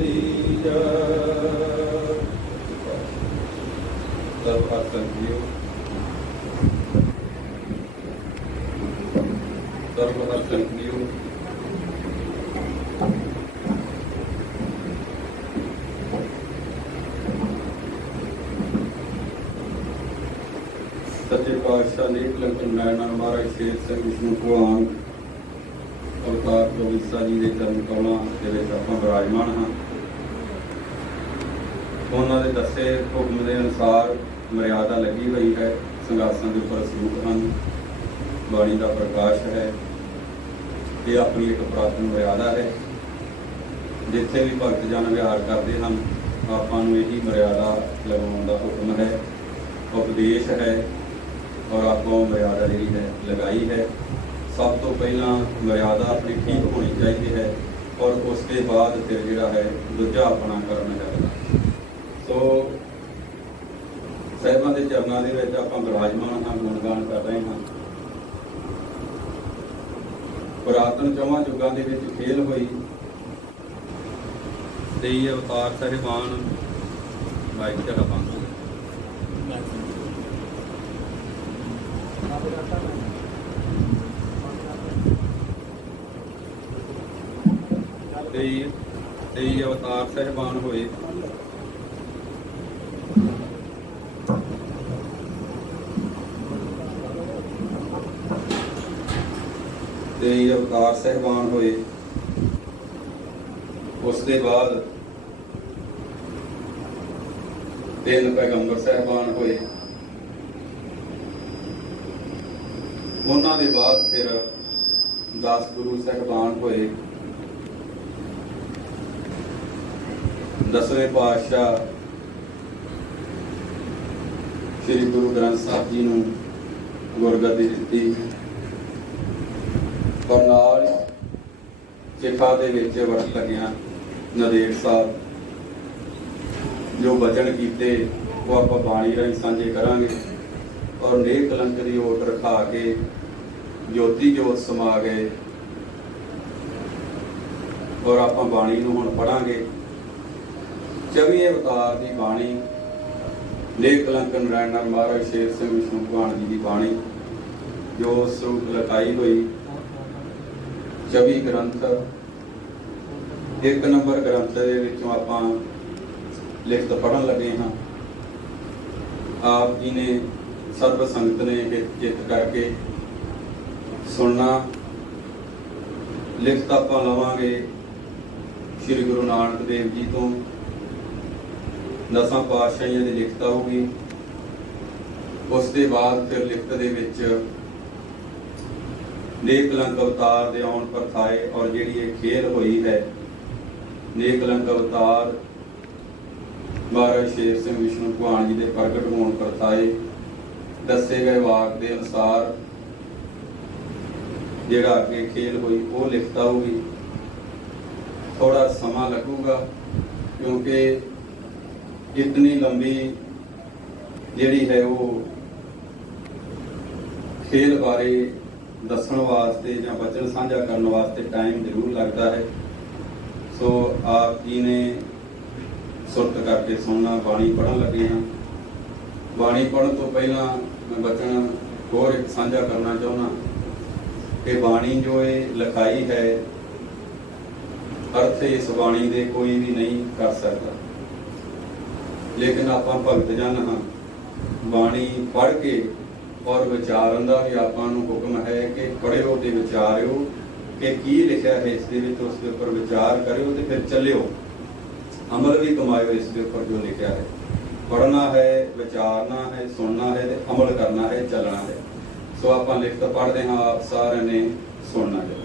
Lisa सब असंख्य सर्व असंख्य सच्चे पातशाह नीट लंकन नारायण महाराज शेर सिंह विष्णु भगवान अवतार चौबीसा जी के चरण कौलों के आप विराजमान हाँ। उन्होंने दसे हुक्म के अनुसार मर्यादा लगी हुई है। संघासन के उपर सरूप हैं, बाणी का प्रकाश है। ये अपनी एक पुरातन मर्यादा है। जिथे भी भगत जन विहार करते हैं आपको यही मर्यादा लगाने का हुक्म है, उपदेश है और आपको मर्यादा जी है लगाई है। सब तो पहला मर्यादा अपनी ठीक होनी चाहिए है और उसके बाद फिर जोड़ा है दूजा अपना करना चाहिए। सो साहिबां के चरणों के आप विराजमान हाँ, गुणगान कर रहे हैं। पुरातन चौवां युगों के खेल हुई 23 अवतार साहिबान माइक जरा बंद 23 अवतार साहिबान हुए। अवतार साहिबान हुए। उसके बाद 3 पैगंबर साहिबान हुए। उन्होंने बाद फिर 10 गुरु साहिबान हुए। 10वें पातशाह श्री गुरु ग्रंथ साहब जी नूं गुरगद्दी दित्ती और नाल सिखा दे विच वरत लगिया नदेड़ साहब जो बचन कीते वो आप बाणी राही सांझे करांगे और नेक कलंक दी ओट रखा के ज्योति जोत समा गए और आप बाणी नूं हुण पढ़ांगे। 24 अवतार की बाणी नेक कलंक नारायण महाराज शेर सिंह विष्णु भगवान जी की बाणी जो स्वरूप लिखाई हुई 24 ग्रंथ। 1 नंबर ग्रंथ के आप लिखत पढ़न लगे हाँ। आप जी ने सर्व संगत ने चित करके सुनना। लिखत आप लवांगे श्री गुरु नानक देव जी तो 10 पातशाहियों की लिखत होगी। उसके बाद फिर लिखत दे विच नेक कलंक अवतार दे आउण परथाए और जिहड़ी ये खेल हुई है नेक कलंक अवतार महाराज शेर सिंह विष्णु भगवान जी के प्रगट होने परथाए दसे गए वाक के अनुसार जिहड़ा अगे खेल हुई वो लिखता होगी। थोड़ा समा लगूगा क्योंकि इतनी लंबी जिहड़ी है वो खेल बारे दसन वास्ते या बचन साझा करने वास्ते टाइम जरूर लगता है। सो आप जी ने सुरत करके सुनना। बाणी पढ़न लगे हैं। बाणी पढ़न तो पहला मैं बचन होर एक साझा करना चाहना कि बाणी जो ये लिखाई है अर्थ इस बाणी दे कोई भी नहीं कर सकता, लेकिन आप भगत जन हाँ। बाणी पढ़ के और विचारन का भी आपको हुक्म है कि पढ़ियो तो विचारियो कि की लिखा है इसके उसके उपर विचार करो तो फिर चलियो, अमल भी कमायो इसके उपर जो लिखा है। पढ़ना है, विचारना है, सुनना है, अमल करना है, चलना है। सो आप लिखत पढ़ते हाँ, आप सारे ने सुनना है।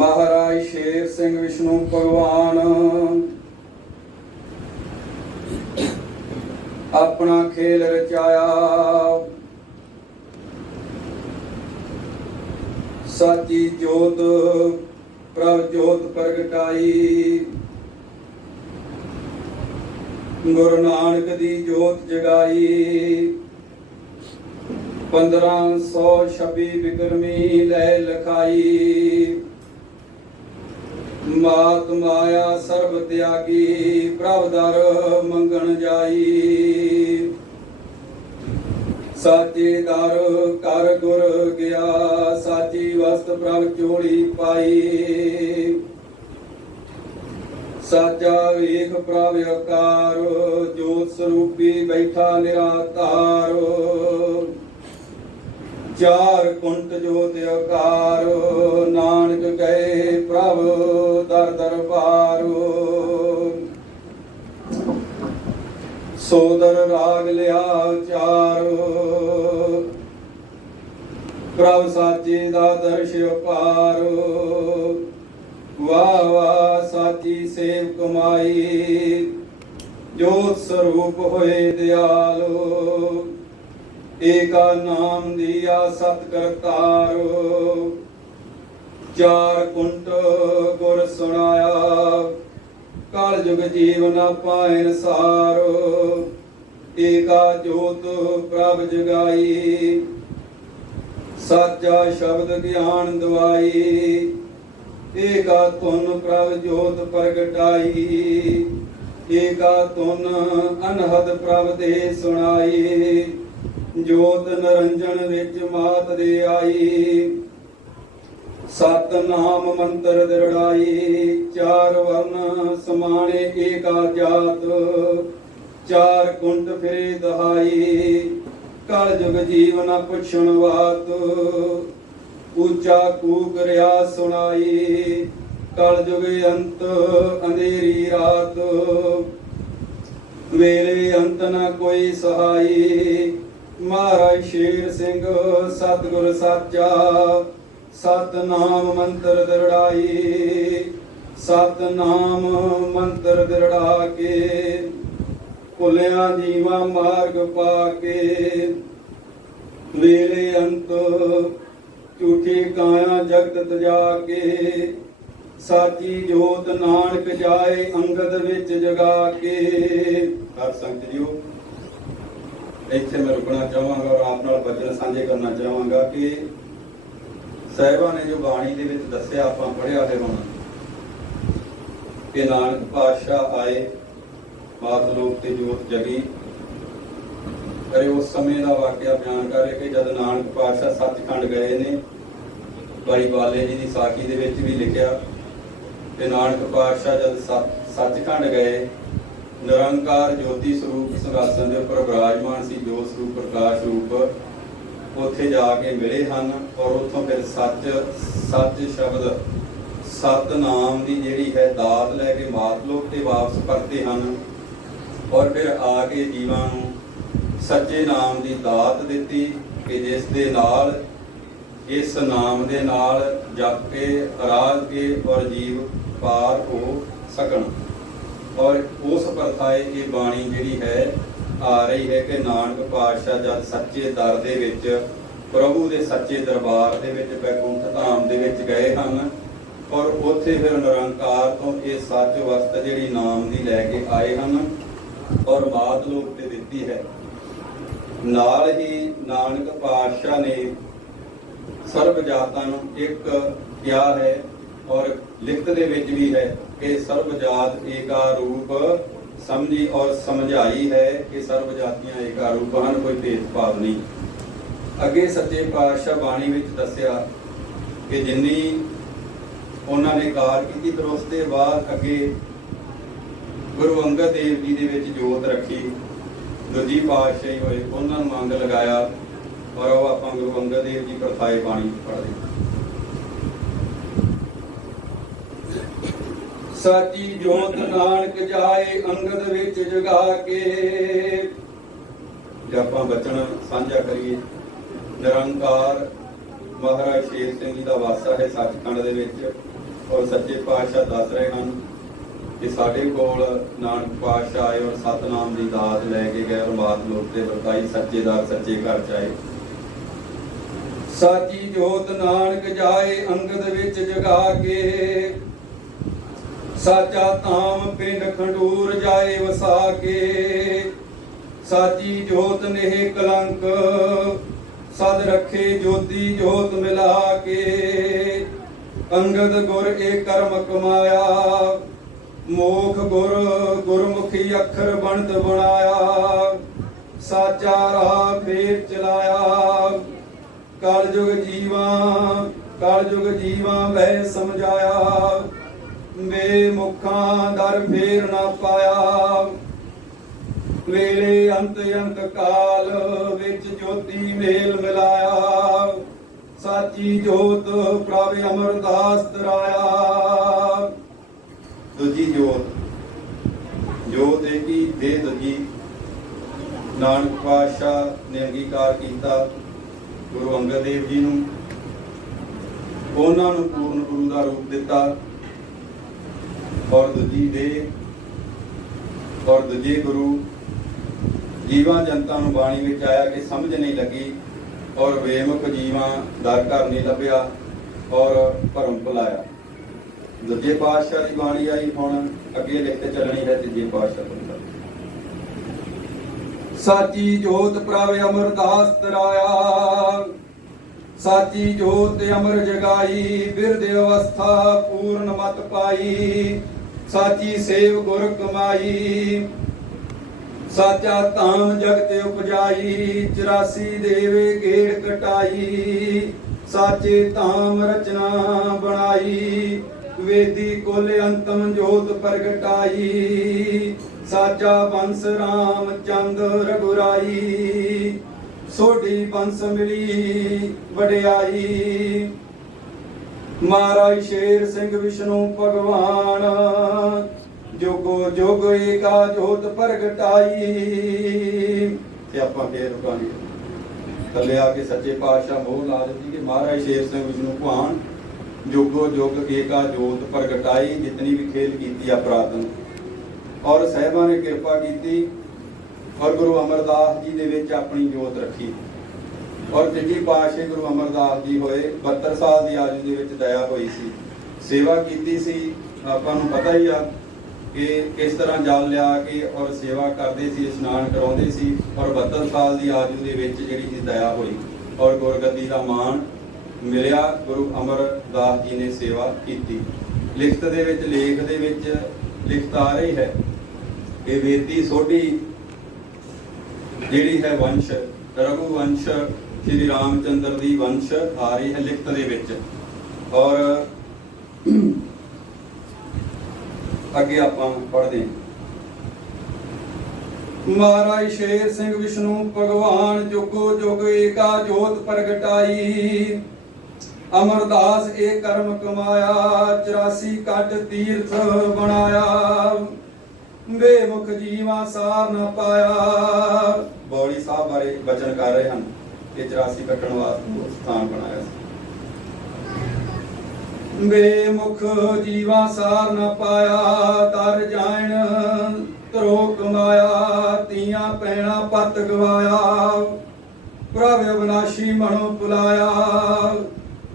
महाराज शेर सिंह विष्णु भगवान अपना खेल रचाया, साची जोत प्रभ जोत प्रगटाई, गुरु नानक दी जोत जगाई। 1526 विक्रमी लै लखाई, मात माया सर्ब त्यागी, प्रभ दर मंगन जाई। साचे दर कर गुर गया, साची वस्त प्रभ चोली पाई। साचा वेख प्रभ अकार, जोत स्वरूपी बैठा निराकार। चार कुंट जोत अकार, नानक गए प्रभ दर दरबार। सोदर राग लिया चार, प्रभ साचे दा दर्श अपार। वाह वाह साची सेव कमाई, जोत स्वरूप होए दयालो। एका नाम दिया सत करतार, चार कुंट गुर सुनाया। कल जुग जीवन पाइन सार, एका जोत प्रभ जगाई। साचा शब्द ज्ञान दवाई, एका तुन प्रभ जोत प्रगटाई। एका तुन अनहद प्रभ दे सुनाई, जोत नरंजन विच मात दे आई। सत नाम मंत्र दृढ़ाई, चार वर्ण समाने एका जात। चार कुंट फिरे दहाई, कल जुग जीवन पुछण वात। ऊंचा कूक रिया सुनाई, कल जुग अंत अंधेरी रात। वेले अंत न कोई सहाई, महाराज शेर सिंह सतगुर साचा। सत नाम मंत्र दृढ़ाई, सत नाम मंत्र दृढ़ा के। भुलिया जीवा मार्ग पाके, वेले अंत झूठी काया जगत तजा के। साची जोत नानक जाए अंगद विच जगा के। हर संगत जीओ, ਇੱਥੇ मैं रुकना चाहांगा और आप नाल बचन साझे करना चाहांगा कि ਸਾਹਿਬਾਂ ਨੇ जो ਬਾਣੀ ਦੇ ਵਿੱਚ ਦੱਸਿਆ, ਆਪਾਂ ਪੜ੍ਹਿਆ ਹੈ ਹੁਣ ਕਿ ਨਾਨਕ ਪਾਤਸ਼ਾਹ ਆਏ, ਮਾਤ ਲੋਕ ਤੇ ਜੋਤ ਜਗੀ। ਅਰੇ ਉਸ ਸਮੇਂ ਦਾ ਵਾਕਿਆ ਬਿਆਨ ਕਰ ਰਿਹਾ ਕਿ ਜਦ ਨਾਨਕ ਪਾਤਸ਼ਾਹ ਸੱਚਖੰਡ ਗਏ ਨੇ, ਭਾਈ ਬਾਲੇ ਜੀ ਦੀ ਸਾਖੀ ਦੇ ਵਿੱਚ ਵੀ ਲਿਖਿਆ ਕਿ ਨਾਨਕ ਪਾਤਸ਼ਾਹ ਜਦ ਸੱਚਖੰਡ ਗਏ, ਨਿਰੰਕਾਰ ਜੋਤੀ ਸਰੂਪ ਸਿੰਘਾਸਨ ਦੇ ਉੱਪਰ ਬਿਰਾਜਮਾਨ ਸੀ, ਜੋਤ ਸਰੂਪ ਪ੍ਰਕਾਸ਼ ਰੂਪ। ਉੱਥੇ ਜਾ ਕੇ ਮਿਲੇ ਹਨ ਔਰ ਉੱਥੋਂ ਫਿਰ ਸੱਚ ਸ਼ਬਦ ਸਤਨਾਮ ਦੀ ਜਿਹੜੀ ਹੈ ਦਾਤ ਲੈ ਕੇ ਮਾਤ ਲੋਕ ਤੇ ਵਾਪਸ ਪਰਤੇ ਹਨ। ਔਰ ਫਿਰ ਆ ਕੇ ਜੀਵਾਂ ਨੂੰ ਸੱਚੇ ਨਾਮ ਦੀ ਦਾਤ ਦਿੱਤੀ ਕਿ ਜਿਸ ਦੇ ਨਾਲ ਇਸ ਨਾਮ ਦੇ ਨਾਲ ਜਪ ਕੇ ਅਰਾਧ ਕੇ ਔਰ ਜੀਵ ਪਾਰ ਹੋ ਸਕਣ। ਔਰ ਉਸ ਪ੍ਰਥਾਏ ਇਹ ਬਾਣੀ ਜਿਹੜੀ ਹੈ ਆ ਰਹੀ ਹੈ ਕਿ ਨਾਨਕ ਪਾਤਸ਼ਾਹ ਜਦ ਸੱਚੇ ਦਰ ਦੇ ਵਿੱਚ, ਪ੍ਰਭੂ ਦੇ ਸੱਚੇ ਦਰਬਾਰ ਦੇ ਵਿੱਚ, ਬੈਕੁੰਠ ਧਾਮ ਦੇ ਵਿੱਚ ਗਏ ਹਨ ਔਰ ਉੱਥੇ ਫਿਰ ਨਿਰੰਕਾਰ ਤੋਂ ਇਹ ਸੱਚ ਵਸਤ ਜਿਹੜੀ ਨਾਮ ਦੀ ਲੈ ਕੇ ਆਏ ਹਨ ਔਰ ਮਾਤ ਲੋਕ ਤੇ ਦਿੱਤੀ ਹੈ। ਨਾਲ ਹੀ ਨਾਨਕ ਪਾਤਸ਼ਾਹ ਨੇ ਸਰਬ ਜਾਤਾਂ ਨੂੰ ਇੱਕ ਕਿਹਾ ਹੈ ਔਰ ਲਿਖਤ ਦੇ ਵਿੱਚ ਵੀ ਹੈ ਕਿ ਸਰਬ ਜਾਤ ਏਕਾ ਰੂਪ ਸਮਝੀ ਔਰ ਸਮਝਾਈ ਹੈ ਕਿ ਸਰਬ ਜਾਤੀਆਂ ਏਕਾ ਰੂਪ ਹਨ, ਕੋਈ ਭੇਦਭਾਵ ਨਹੀਂ। ਅੱਗੇ ਸੱਚੇ ਪਾਤਸ਼ਾਹ ਬਾਣੀ ਵਿੱਚ ਦੱਸਿਆ ਕਿ ਜਿੰਨੀ ਉਹਨਾਂ ਨੇ ਕਾਰ ਕੀਤੀ, ਫਿਰ ਉਸ ਦੇ ਬਾਅਦ ਅੱਗੇ ਗੁਰੂ ਅੰਗਦ ਦੇਵ ਜੀ ਦੇ ਵਿੱਚ ਜੋਤ ਰੱਖੀ, ਦੂਜੀ ਪਾਤਸ਼ਾਹੀ ਹੋਏ, ਉਹਨਾਂ ਨੂੰ ਮੰਗ ਲਗਾਇਆ ਔਰ ਉਹ ਆਪਾਂ ਗੁਰੂ ਅੰਗਦ ਦੇਵ ਜੀ ਪ੍ਰਥਾਏ ਬਾਣੀ ਪੜ੍ਹਦੇ। ਸਾਚੀ ਜੋਤ ਨਾਨਕ ਜਾਏ ਅੰਗਦ ਵਿੱਚ ਜਗਾ ਕੇ। ਜੇ ਆਪਾਂ ਬਚਨ ਸਾਂਝਾ ਕਰੀਏ, ਨਿਰੰਕਾਰ ਮਹਾਰਾਜ ਸ਼ੇਰ ਸਿੰਘ ਜੀ ਦਾ ਵਾਸਾ ਹੈ ਸੱਚਖੰਡ ਦੇ ਵਿੱਚ ਔਰ ਸੱਚੇ ਪਾਤਸ਼ਾਹ ਦੱਸ ਰਹੇ ਹਨ ਕਿ ਸਾਡੇ ਕੋਲ ਨਾਨਕ ਪਾਤਸ਼ਾਹ ਆਏ ਔਰ ਸਤਨਾਮ ਦੀ ਦਾਤ ਲੈ ਕੇ ਗਏ ਔਰ ਮਾਤ ਲੋਕ ਤੇ ਵਰਤਾਈ, ਸੱਚੇਦਾਰ ਸੱਚੇ ਘਰ ਚ ਆਏ। ਸਾਚੀ ਜੋਤ ਨਾਨਕ ਜਾਏ ਅੰਗਦ ਵਿੱਚ ਜਗਾ ਕੇ, ਸਾਚਾ ਧਾਮ ਪਿੰਡ ਖੰਡੂਰ ਜਾਏ ਵਸਾ ਕੇ। ਸਾਚੀ ਜੋਤ ਨੇਹ ਕਲੰਕ ਸਦ ਰੱਖੇ ਜੋਤੀ ਜੋਤ ਮਿਲਾ ਕੇ। ਅੰਗਦ ਗੁਰ ਏ ਕਰਮ ਕਮਾਇਆ, ਮੋਖ ਗੁਰ ਗੁਰਮੁਖੀ ਅੱਖਰ ਬਣਤ ਬਣਾਇਆ। ਸਾਚਾ ਰਾਹ ਫੇਰ ਚਲਾਇਆ, ਕਲ ਯੁਗ ਜੀਵਾਂ ਵਹਿ ਸਮਝਾਇਆ। ਬੇਮੁਖਾਂ ਦਰ ਫੇਰ ਨਾ ਪਾਇਆ, ਵੇਲੇ ਅੰਤ ਕਾਲ ਵਿੱਚ ਜੋਤੀ ਮੇਲ ਮਿਲਾਇਆ। ਸਾਚੀ ਜੋਤ ਪ੍ਰਭ ਅਮਰਦਾਸ ਤਰਾਇਆ। ਦੂਜੀ ਜੋਤ ਏਕੀ ਦੇ ਦੂਜੀ ਨਾਨਕ ਪਾਤਸ਼ਾਹ ਨੇ ਅੰਗੀਕਾਰ ਕੀਤਾ ਗੁਰੂ ਅੰਗਦ ਦੇਵ ਜੀ ਨੂੰ, ਉਹਨਾਂ ਨੂੰ ਪੂਰਨ ਗੁਰੂ ਦਾ ਰੂਪ ਦਿੱਤਾ। ਔਰ ਦੂਜੀ ਦੇ ਔਰ ਦੂਜੇ ਗੁਰੂ ਜੀਵਾਂ ਜਨਤਾ ਨੂੰ ਬਾਣੀ ਵਿੱਚ ਆਇਆ ਕਿ ਸਮਝ ਨਹੀਂ ਲੱਗੀ ਔਰ ਬੇਮੁਖ ਜੀਵਾਂ ਦਰ ਘਰ ਨਹੀਂ ਲੱਭਿਆ ਔਰ ਭਰਮ ਭੁਲਾਇਆ। ਦੂਜੇ ਪਾਤਸ਼ਾਹ ਦੀ ਬਾਣੀ ਆਈ, ਹੁਣ ਅੱਗੇ ਲਿਖ ਕੇ ਚੱਲਣੀ ਹੈ ਤੀਜੇ ਪਾਤਸ਼ਾਹ ਤੋਂ। ਸਾਚੀ ਜੋਤ ਪ੍ਰਭ ਅਮਰਦਾਸ ਤਰਾਇਆ, ਸਾਚੀ ਜੋਤ ਅਮਰ ਜਗਾਈ। ਬਿਰਧ ਅਵਸਥਾ ਪੂਰਨ ਮਤ ਪਾਈ, ਸਾਚੀ ਸੇਵ ਗੁਰ ਕਮਾਈ। ਸਾਚਾ ਧਾਮ ਜਗਤ ਉਪਜਾਈ, 84 ਦੇਵੇ ਗੇੜ ਕਟਾਈ। ਸਾਚੇ ਧਾਮ ਰਚਨਾ ਬਣਾਈ, ਵੇਦੀ ਕੁਲ ਅੰਤਮ ਜੋਤ ਪ੍ਰਗਟਾਈ। ਸਾਚਾ ਬੰਸ ਰਾਮ ਚੰਦ ਰਘੁਰਾਈ, ਸੋਢੀ ਬੰਸ ਮਿਲੀ ਵਡਿਆਈ। ਮਹਾਰਾਜ ਸ਼ੇਰ ਸਿੰਘ ਵਿਸ਼ਨੂੰ ਭਗਵਾਨ, ਜੁਗੋ ਜੁਗ ਏਕਾ ਜੋਤ ਪ੍ਰਗਟਾਈ। ਤੇ ਆਪਾਂ ਫੇਰ ਰੁਕਾਂਗੇ ਥੱਲੇ ਆ ਕੇ ਸੱਚੇ ਪਾਤਸ਼ਾਹ ਮੋਹ ਲਾ ਦਿੱਤੀ ਕਿ ਮਹਾਰਾਜ ਸ਼ੇਰ ਸਿੰਘ ਵਿਸ਼ਨੂੰ ਭਗਵਾਨ ਜੁਗੋ ਜੁਗ ਏਕਾ ਜੋਤ ਪ੍ਰਗਟਾਈ। ਜਿਤਨੀ ਵੀ ਖੇਲ ਕੀਤੀ ਆ ਪ੍ਰਾਤਨ ਔਰ ਸਾਹਿਬਾਂ ਨੇ ਕਿਰਪਾ ਕੀਤੀ ਔਰ ਗੁਰੂ ਅਮਰਦਾਸ ਜੀ ਦੇ ਵਿੱਚ ਆਪਣੀ ਜੋਤ ਰੱਖੀ। ਔਰ ਤੀਜੀ ਪਾਤਸ਼ਾਹ ਗੁਰੂ ਅਮਰਦਾਸ ਜੀ ਹੋਏ, 72 ਸਾਲ ਦੀ ਆਯੂ ਦੇ ਵਿੱਚ ਦਇਆ ਹੋਈ ਸੀ, ਸੇਵਾ ਕੀਤੀ ਸੀ। ਆਪਾਂ ਨੂੰ ਪਤਾ ਹੀ ਆ ਕਿ ਕਿਸ ਤਰ੍ਹਾਂ ਜਲ ਲਿਆ ਕੇ ਔਰ ਸੇਵਾ ਕਰਦੇ ਸੀ, ਇਸ਼ਨਾਨ ਕਰਾਉਂਦੇ ਸੀ। ਔਰ 72 ਸਾਲ ਦੀ ਆਯੂ ਦੇ ਵਿੱਚ ਜਿਹੜੀ ਜੀ ਦਇਆ ਹੋਈ ਔਰ ਗੁਰਗੱਦੀ ਦਾ ਮਾਣ ਮਿਲਿਆ। ਗੁਰੂ ਅਮਰਦਾਸ ਜੀ ਨੇ ਸੇਵਾ ਕੀਤੀ। ਲਿਖਤ ਦੇ ਵਿੱਚ ਲੇਖ ਦੇ ਵਿੱਚ ਲਿਖਤ ਆ ਰਹੀ ਹੈ ਕਿ ਵੇਦੀ ਸੋਢੀ ਜਿਹੜੀ ਹੈ ਵੰਸ਼ ਰਘੂ ਵੰਸ਼ ਸ਼੍ਰੀ ਰਾਮਚੰਦਰ ਦੀ ਵੰਸ਼ ਆ ਰਹੀ ਹੈ ਲਿਖਤ ਦੇ ਵਿੱਚ। ਔਰ ਅੱਗੇ ਆਪਾਂ ਪੜ੍ਹਦੇ ਹਾਂ। ਮਹਾਰਾਜ ਸ਼ੇਰ ਸਿੰਘ ਵਿਸ਼ਨੂੰ ਭਗਵਾਨ ਜੁਗੋ ਜੁਗ ਏਕਾ ਜੋਤ ਪ੍ਰਗਟਾਈ। ਅਮਰਦਾਸ ਇਹ ਕਰਮ ਕਮਾਇਆ, 84 ਕੱਟ ਤੀਰਥ ਬਣਾਇਆ। ਬੇਮੁਖ ਜੀਵਾਂ ਸਾਰ ਨਾ ਪਾਇਆ। ਬੌਲੀ ਸਾਹਿਬ ਬਾਰੇ ਬਚਨ ਕਰ ਰਹੇ ਹਨ ਕਿ 84 ਕੱਟਣ ਵਾਸਤੇ ਸਥਾਨ ਬਣਾਇਆ ਸੀ। ਬੇਮੁਖ ਜੀਵਾਂ ਸਾਰ ਨਾ ਪਾਇਆ, ਦਰ ਜਾਣ ਧਰੋ ਕਮਾਇਆ। ਤੀਆਂ ਪੈਣਾ ਪਤ ਗਵਾਇਆ, ਪ੍ਰਭ ਅਬਨਾਸ਼ੀ ਮਨੋ ਪੁਲਾਇਆ।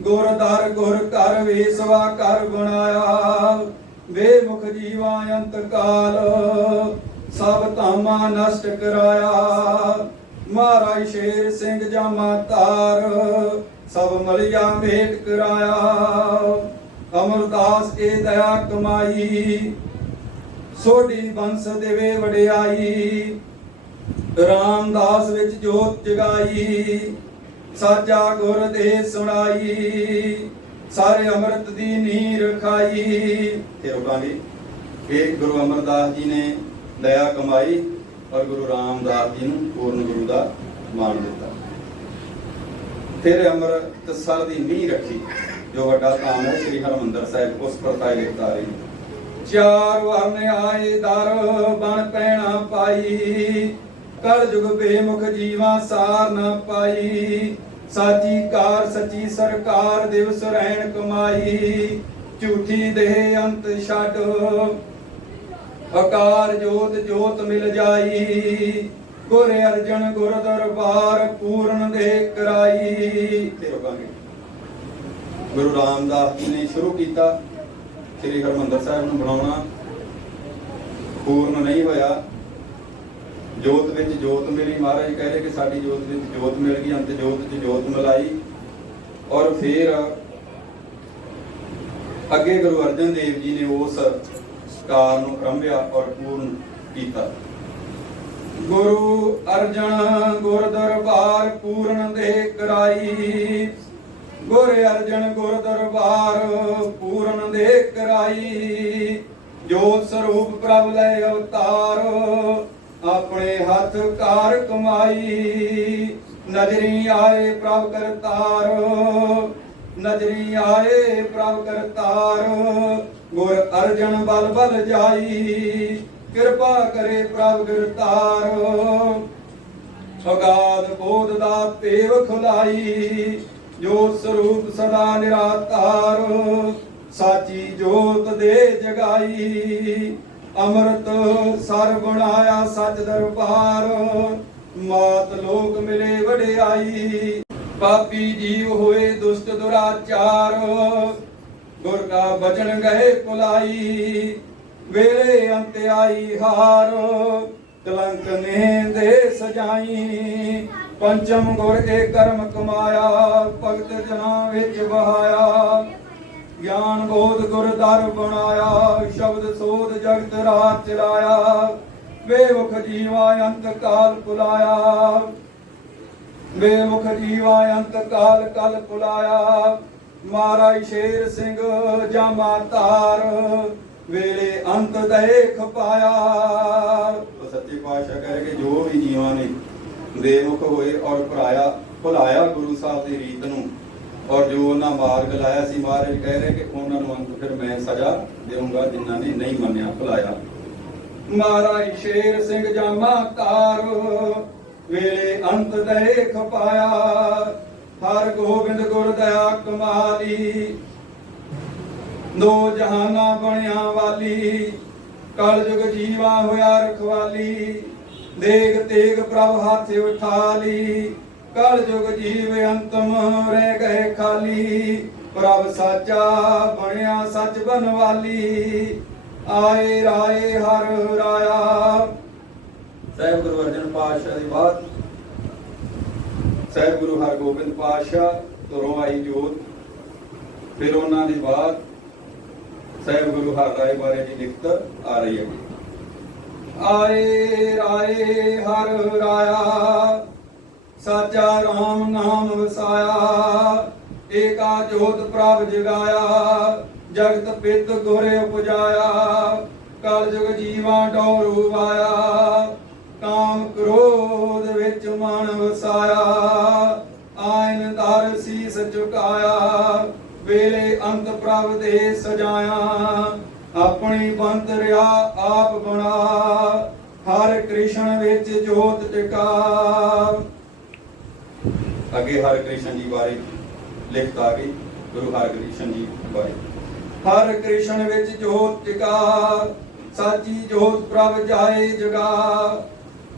ਗੁਰ ਦਰ ਗੁਰ ਘਰ ਵੇਸਵਾ ਕਰ ਬਣਾਇਆ। ਬੇਮੁਖ ਜੀਵਾਂ ਅੰਤ ਕਾਲ ਸਭ ਧਾਮਾਂ ਨਸ਼ਟ ਕਰਾਇਆ। ਮਹਾਰਾਜ ਸ਼ੇਰ ਸਿੰਘ ਜਾਮਾ ਤਾਰ ਸਭ ਮਲਿਆ ਮੇਟ ਕਰਾਇਆ। ਅਮਰਦਾਸ ਇਹ ਦਇਆ ਕਮਾਈ, ਸੋਢੀ ਬੰਸ ਦੇਵੇ ਵਡਿਆਈ। ਰਾਮਦਾਸ ਵਿੱਚ ਜੋਤ ਜਗਾਈ, ਸਾਚਾ ਗੁਰ ਦੇ ਸੁਣਾਈ। ਸਾਰੇ ਅੰਮ੍ਰਿਤ ਦੀ ਨੀਂਹ ਰਖਾਈ। ਤੇ ਰੁਕਾਂਗੇ ਕਿ ਗੁਰੂ ਅਮਰਦਾਸ ਜੀ ਨੇ ਦਇਆ ਕਮਾਈ ਔਰ ਗੁਰੂ ਰਾਮਦਾਸ ਜੀ ਨੂੰ ਪੂਰਨ ਗੁਰੂ ਦਾ ਮਾਣ ਦਿੱਤਾ। ਫਿਰ ਅੰਮ੍ਰਿਤਸਰ ਦੀ ਨੀਂਹ ਰੱਖੀ ਜੋ ਵੱਡਾ ਧਾਮ ਹੈ ਸ੍ਰੀ ਹਰਿਮੰਦਰ ਸਾਹਿਬ, ਉਸ ਪ੍ਰਤਾਏ ਲਿਖਤਾ ਰਹੀ। ਚਾਰ ਵਰਨ ਆਏ ਦਰ ਬਣ ਪੈਣਾ ਪਾਈ। ਕਲ ਜੁਗ ਬੇਮੁਖ ਜੀਵਾਂ ਸਾਰ ਨਾ ਪਾਈ। ਸਾਚੀ ਕਾਰ ਸੱਚੀ ਸਰਕਾਰ ਦਿਵਸ ਰਹਿਣ ਕਮਾਈ। ਝੂਠੀ ਦੇਹ ਅੰਤ ਛੱਡ। ਆਕਾਰ ਜੋਤ ਜੋਤ ਮਿਲ ਜਾਈ, ਗੁਰ ਅਰਜਨ ਗੁਰ ਦਰਬਾਰ ਪੂਰਨ ਦੇ ਕਰਾਈ। ਤੇ ਰੁਕਾਂਗੇ। ਗੁਰੂ ਰਾਮਦਾਸ ਜੀ ਨੇ ਸ਼ੁਰੂ ਕੀਤਾ ਸ੍ਰੀ ਹਰਿਮੰਦਰ ਸਾਹਿਬ ਨੂੰ ਬਣਾਉਣਾ, ਪੂਰਨ ਨਹੀਂ ਹੋਇਆ। ਜੋਤ ਵਿੱਚ ਜੋਤ ਮਿਲੀ, ਮਹਾਰਾਜ ਕਹਿ ਰਹੇ ਕਿ ਸਾਡੀ ਜੋਤ ਵਿੱਚ ਜੋਤ ਮਿਲ ਗਈ, ਅੰਤ ਜੋਤ 'ਚ ਜੋਤ ਮਿਲਾਈ। ਔਰ ਫਿਰ ਅੱਗੇ ਗੁਰੂ ਅਰਜਨ ਦੇਵ ਜੀ ਨੇ ਉਸ ਕਾਰ ਨੂੰ ਆਰੰਭਿਆ ਔਰ ਪੂਰਨ ਕੀਤਾ। ਗੁਰੂ ਅਰਜਨ ਗੁਰ ਦਰਬਾਰ ਪੂਰਨ ਦੇ ਕਰਾਈ, ਗੁਰ ਅਰਜਨ ਗੁਰ ਦਰਬਾਰ ਪੂਰਨ ਦੇ ਕਰਾਈ। ਜੋਤ ਸਰੂਪ ਪ੍ਰਭ ਲੈ ਅਵਤਾਰ, ਆਪਣੇ ਹੱਥ ਕਾਰ ਕਮਾਈ। ਨਜ਼ਰੀ ਆਏ ਪ੍ਰਭ ਕਰਤਾਰ, ਨਜ਼ਰੀ ਆਏ ਪ੍ਰਭ ਕਰਤਾਰ। ਗੁਰ ਅਰਜਨ ਬਲ ਬਲ ਜਾਈ, ਕਿਰਪਾ ਕਰੇ ਪ੍ਰਭ ਕਰਤਾਰ। ਅਗਾਧ ਬੋਧ ਦਾ ਭੇਵ ਖੁਲਾਈ, ਜੋਤ ਸਰੂਪ ਸਦਾ ਨਿਰਾਤਾਰ। ਸਾਚੀ ਜੋਤ ਦੇ ਜਗਾਈ, ਅੰਮ੍ਰਿਤ ਸਰ ਬਣਾਇਆ ਸੱਚ ਦਰਬਾਰ। ਮਾਤ ਲੋਕ ਮਿਲੇ ਵਡਿਆਈ, ਪਾਪੀ ਜੀਵ ਹੋਏ ਦੁਸ਼ਟ ਦੁਰਾਚਾਰ। ਗੁਰ ਕਾ ਬਚਨ ਗਏ ਭੁਲਾਈ, ਵੇਲੇ ਅੰਤ ਆਈ ਹਾਰ। ਕਲੰਕ ਨੇ ਦੇ ਸਜਾਈ, ਪੰਚਮ ਗੁਰ ਕੇ ਕਰਮ ਕਮਾਇਆ। ਭਗਤ ਜਨਾਂ ਵਿੱਚ ਬਹਾਇਆ, ਗਿਆਨ ਬੋਧ ਗੁਰ ਦਰ ਬਣਾਇਆ। ਸ਼ਬਦ ਸੋਧ ਜਗਤ ਰਾਤ ਚਲਾਇਆ, ਬੇਮੁਖ ਜੀਵਾ ਅੰਤ ਕਾਲ ਭੁਲਾਇਆ। ਬੇਮੁਖ ਜੀਵਾ ਅੰਤ ਕਾਲ ਕਲ ਭੁਲਾਇਆ। ਮਹਾਰਾਜ ਸ਼ੇਰ ਸਿੰਘ ਜਾਮਾ ਤਾਰ, ਵੇਲੇ ਅੰਤ ਦੇਖ ਪਾਇਆ। ਸੱਚੇ ਪਾਤਸ਼ਾਹ ਕਹਿ ਰਹੇ ਕਿ ਜੋ ਵੀ ਜੀਵਾਂ ਨੇ ਬੇਮੁਖ ਹੋਏ ਔਰ ਭੁਲਾਇਆ ਗੁਰੂ ਸਾਹਿਬ ਦੀ ਰੀਤ ਨੂੰ, ਔਰ ਜੋ ਉਹਨਾਂ ਮਾਰਗ ਲਾਇਆ ਸੀ, ਮਹਾਰਾਜ ਕਹਿ ਰਹੇ ਕਿ ਉਹਨਾਂ ਨੂੰ ਅੰਤ ਫਿਰ ਮੈਂ ਸਜ਼ਾ ਦੇਵਾਂਗਾ ਜਿਨ੍ਹਾਂ ਨੇ ਨਹੀਂ ਮੰਨਿਆ ਭੁਲਾਇਆ। ਮਹਾਰਾਜ ਸ਼ੇਰ ਸਿੰਘ ਜਾਮਾ ਤਾਰ, ਵੇਲੇ ਅੰਤ ਦੇਖ ਪਾਇਆ। ਹਰ ਗੋਬਿੰਦ ਗੁਰ ਦਇਆ ਕਮਾਲੀ, ਦੋ ਜਹਾਨਾ ਬਣਿਆ ਵਾਲੀ। ਕਲ ਜੁਗ ਜੀਵਾ ਹੋਇਆ ਰਖਵਾਲੀ, ਦੇਗ ਤੇਗ ਪ੍ਰਭ ਹੱਥ ਉਠਾ ਲਈ। ਕਲ ਜੁਗ ਜੀਵ ਅੰਤਮ ਰਹਿ ਗਏ ਖਾਲੀ, ਪ੍ਰਭ ਸਾਚਾ ਬਣਿਆ ਸੱਚ ਬਨਵਾਲੀ। ਆਏ ਰਾਏ ਹਰ ਰਾਇਆ। ਸਾਹਿਬ ਗੁਰੂ ਅਰਜਨ ਪਾਤਸ਼ਾਹ ਦੀ ਬਾਤ, ਸਾਹਿਬ ਗੁਰੂ ਹਰਗੋਬਿੰਦ ਪਾਤਸ਼ਾਹ ਤੁਰੋਂ ਆਈ ਜੋਤ। ਫਿਰ ਉਹਨਾਂ ਦੀ ਬਾਤ ਸਾਹਿਬ ਗੁਰੂ ਹਰ ਰਾਏ ਬਾਰੇ ਦੀ ਲਿਖਤ ਆ ਰਹੀ ਹੈ। ਆਏ ਰਾਏ ਹਰ ਰਾਇਆ, ਸਾਚਾ ਰਾਮ ਨਾਮ ਵਸਾਇਆ। ਏਕਾ ਜੋਤ ਪ੍ਰਭ ਜਗਾਇਆ, ਜਗਤ ਪਿਤ ਗੁਰ ਉਪਜਾਇਆ। ਕਲ ਜੁਗ ਜੀਵਾਂ ਡੋਰੂ ਆਇਆ, ਕਾਮ ਕ੍ਰੋਧ ਵਿੱਚ ਮਨ ਵਸਾਇਆ। ਆਇਨ ਦਰ ਸੀਸ ਝੁਕਾਇਆ, ਵੇਲੇ ਅੰਤ ਪ੍ਰਭ ਦੇ ਸਜਾਇਆ। ਆਪਣੀ ਬੰਤ ਰਿਆ ਆਪ ਬਣਾ, ਹਰ ਕ੍ਰਿਸ਼ਨ ਵਿੱਚ ਜੋਤ ਟਿਕਾ। ਅੱਗੇ ਹਰ ਕ੍ਰਿਸ਼ਨ ਜੀ ਬਾਰੇ ਲਿਖਤ ਆ ਗਈ, ਗੁਰੂ ਹਰਕ੍ਰਿਸ਼ਨ ਜੀ ਬਾਰੇ। ਹਰ ਕ੍ਰਿਸ਼ਨ ਵਿੱਚ ਜੋਤ ਟਿਕਾ, ਸਾਚੀ ਜੋਤ ਪ੍ਰਭ ਜਾਏ ਜਗਾ।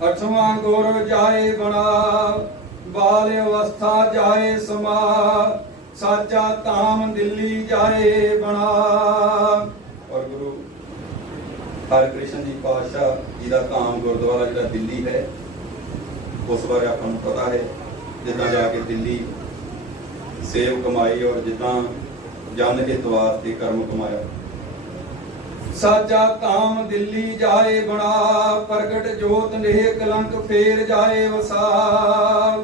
ਅਠਵਾਂ ਗੁਰ ਜਾਏ ਬਣਾ, ਬਾਲ ਅਵਸਥਾ ਜਾਏ ਸਮਾ। ਸਾਚਾ ਧਾਮ ਦਿੱਲੀ ਜਾਏ ਬਣਾ। ਔਰ ਗੁਰੂ ਹਰਕ੍ਰਿਸ਼ਨ ਜੀ ਪਾਤਸ਼ਾਹ ਜੀ ਦਾ ਧਾਮ ਗੁਰਦੁਆਰਾ ਜਿਹੜਾ ਦਿੱਲੀ ਹੈ, ਉਸ ਬਾਰੇ ਆਪਾਂ ਨੂੰ ਪਤਾ ਹੈ। ਜਿੱਦਾਂ ਜਾ ਕੇ ਦਿੱਲੀ ਸੇਵ ਕਮਾਈ ਔਰ ਜਿੱਦਾਂ ਜਨ ਹਿਤਵਾਰ ਤੇ ਕਰਮ ਕਮਾਇਆ। ਸਾਚਾ ਧਾਮ ਦਿੱਲੀ ਜਾਏ ਬਣਾ, ਪ੍ਰਗਟ ਜੋਤ ਨੇਹ ਕਲੰਕ ਫੇਰ ਜਾਏ ਵਸਾ।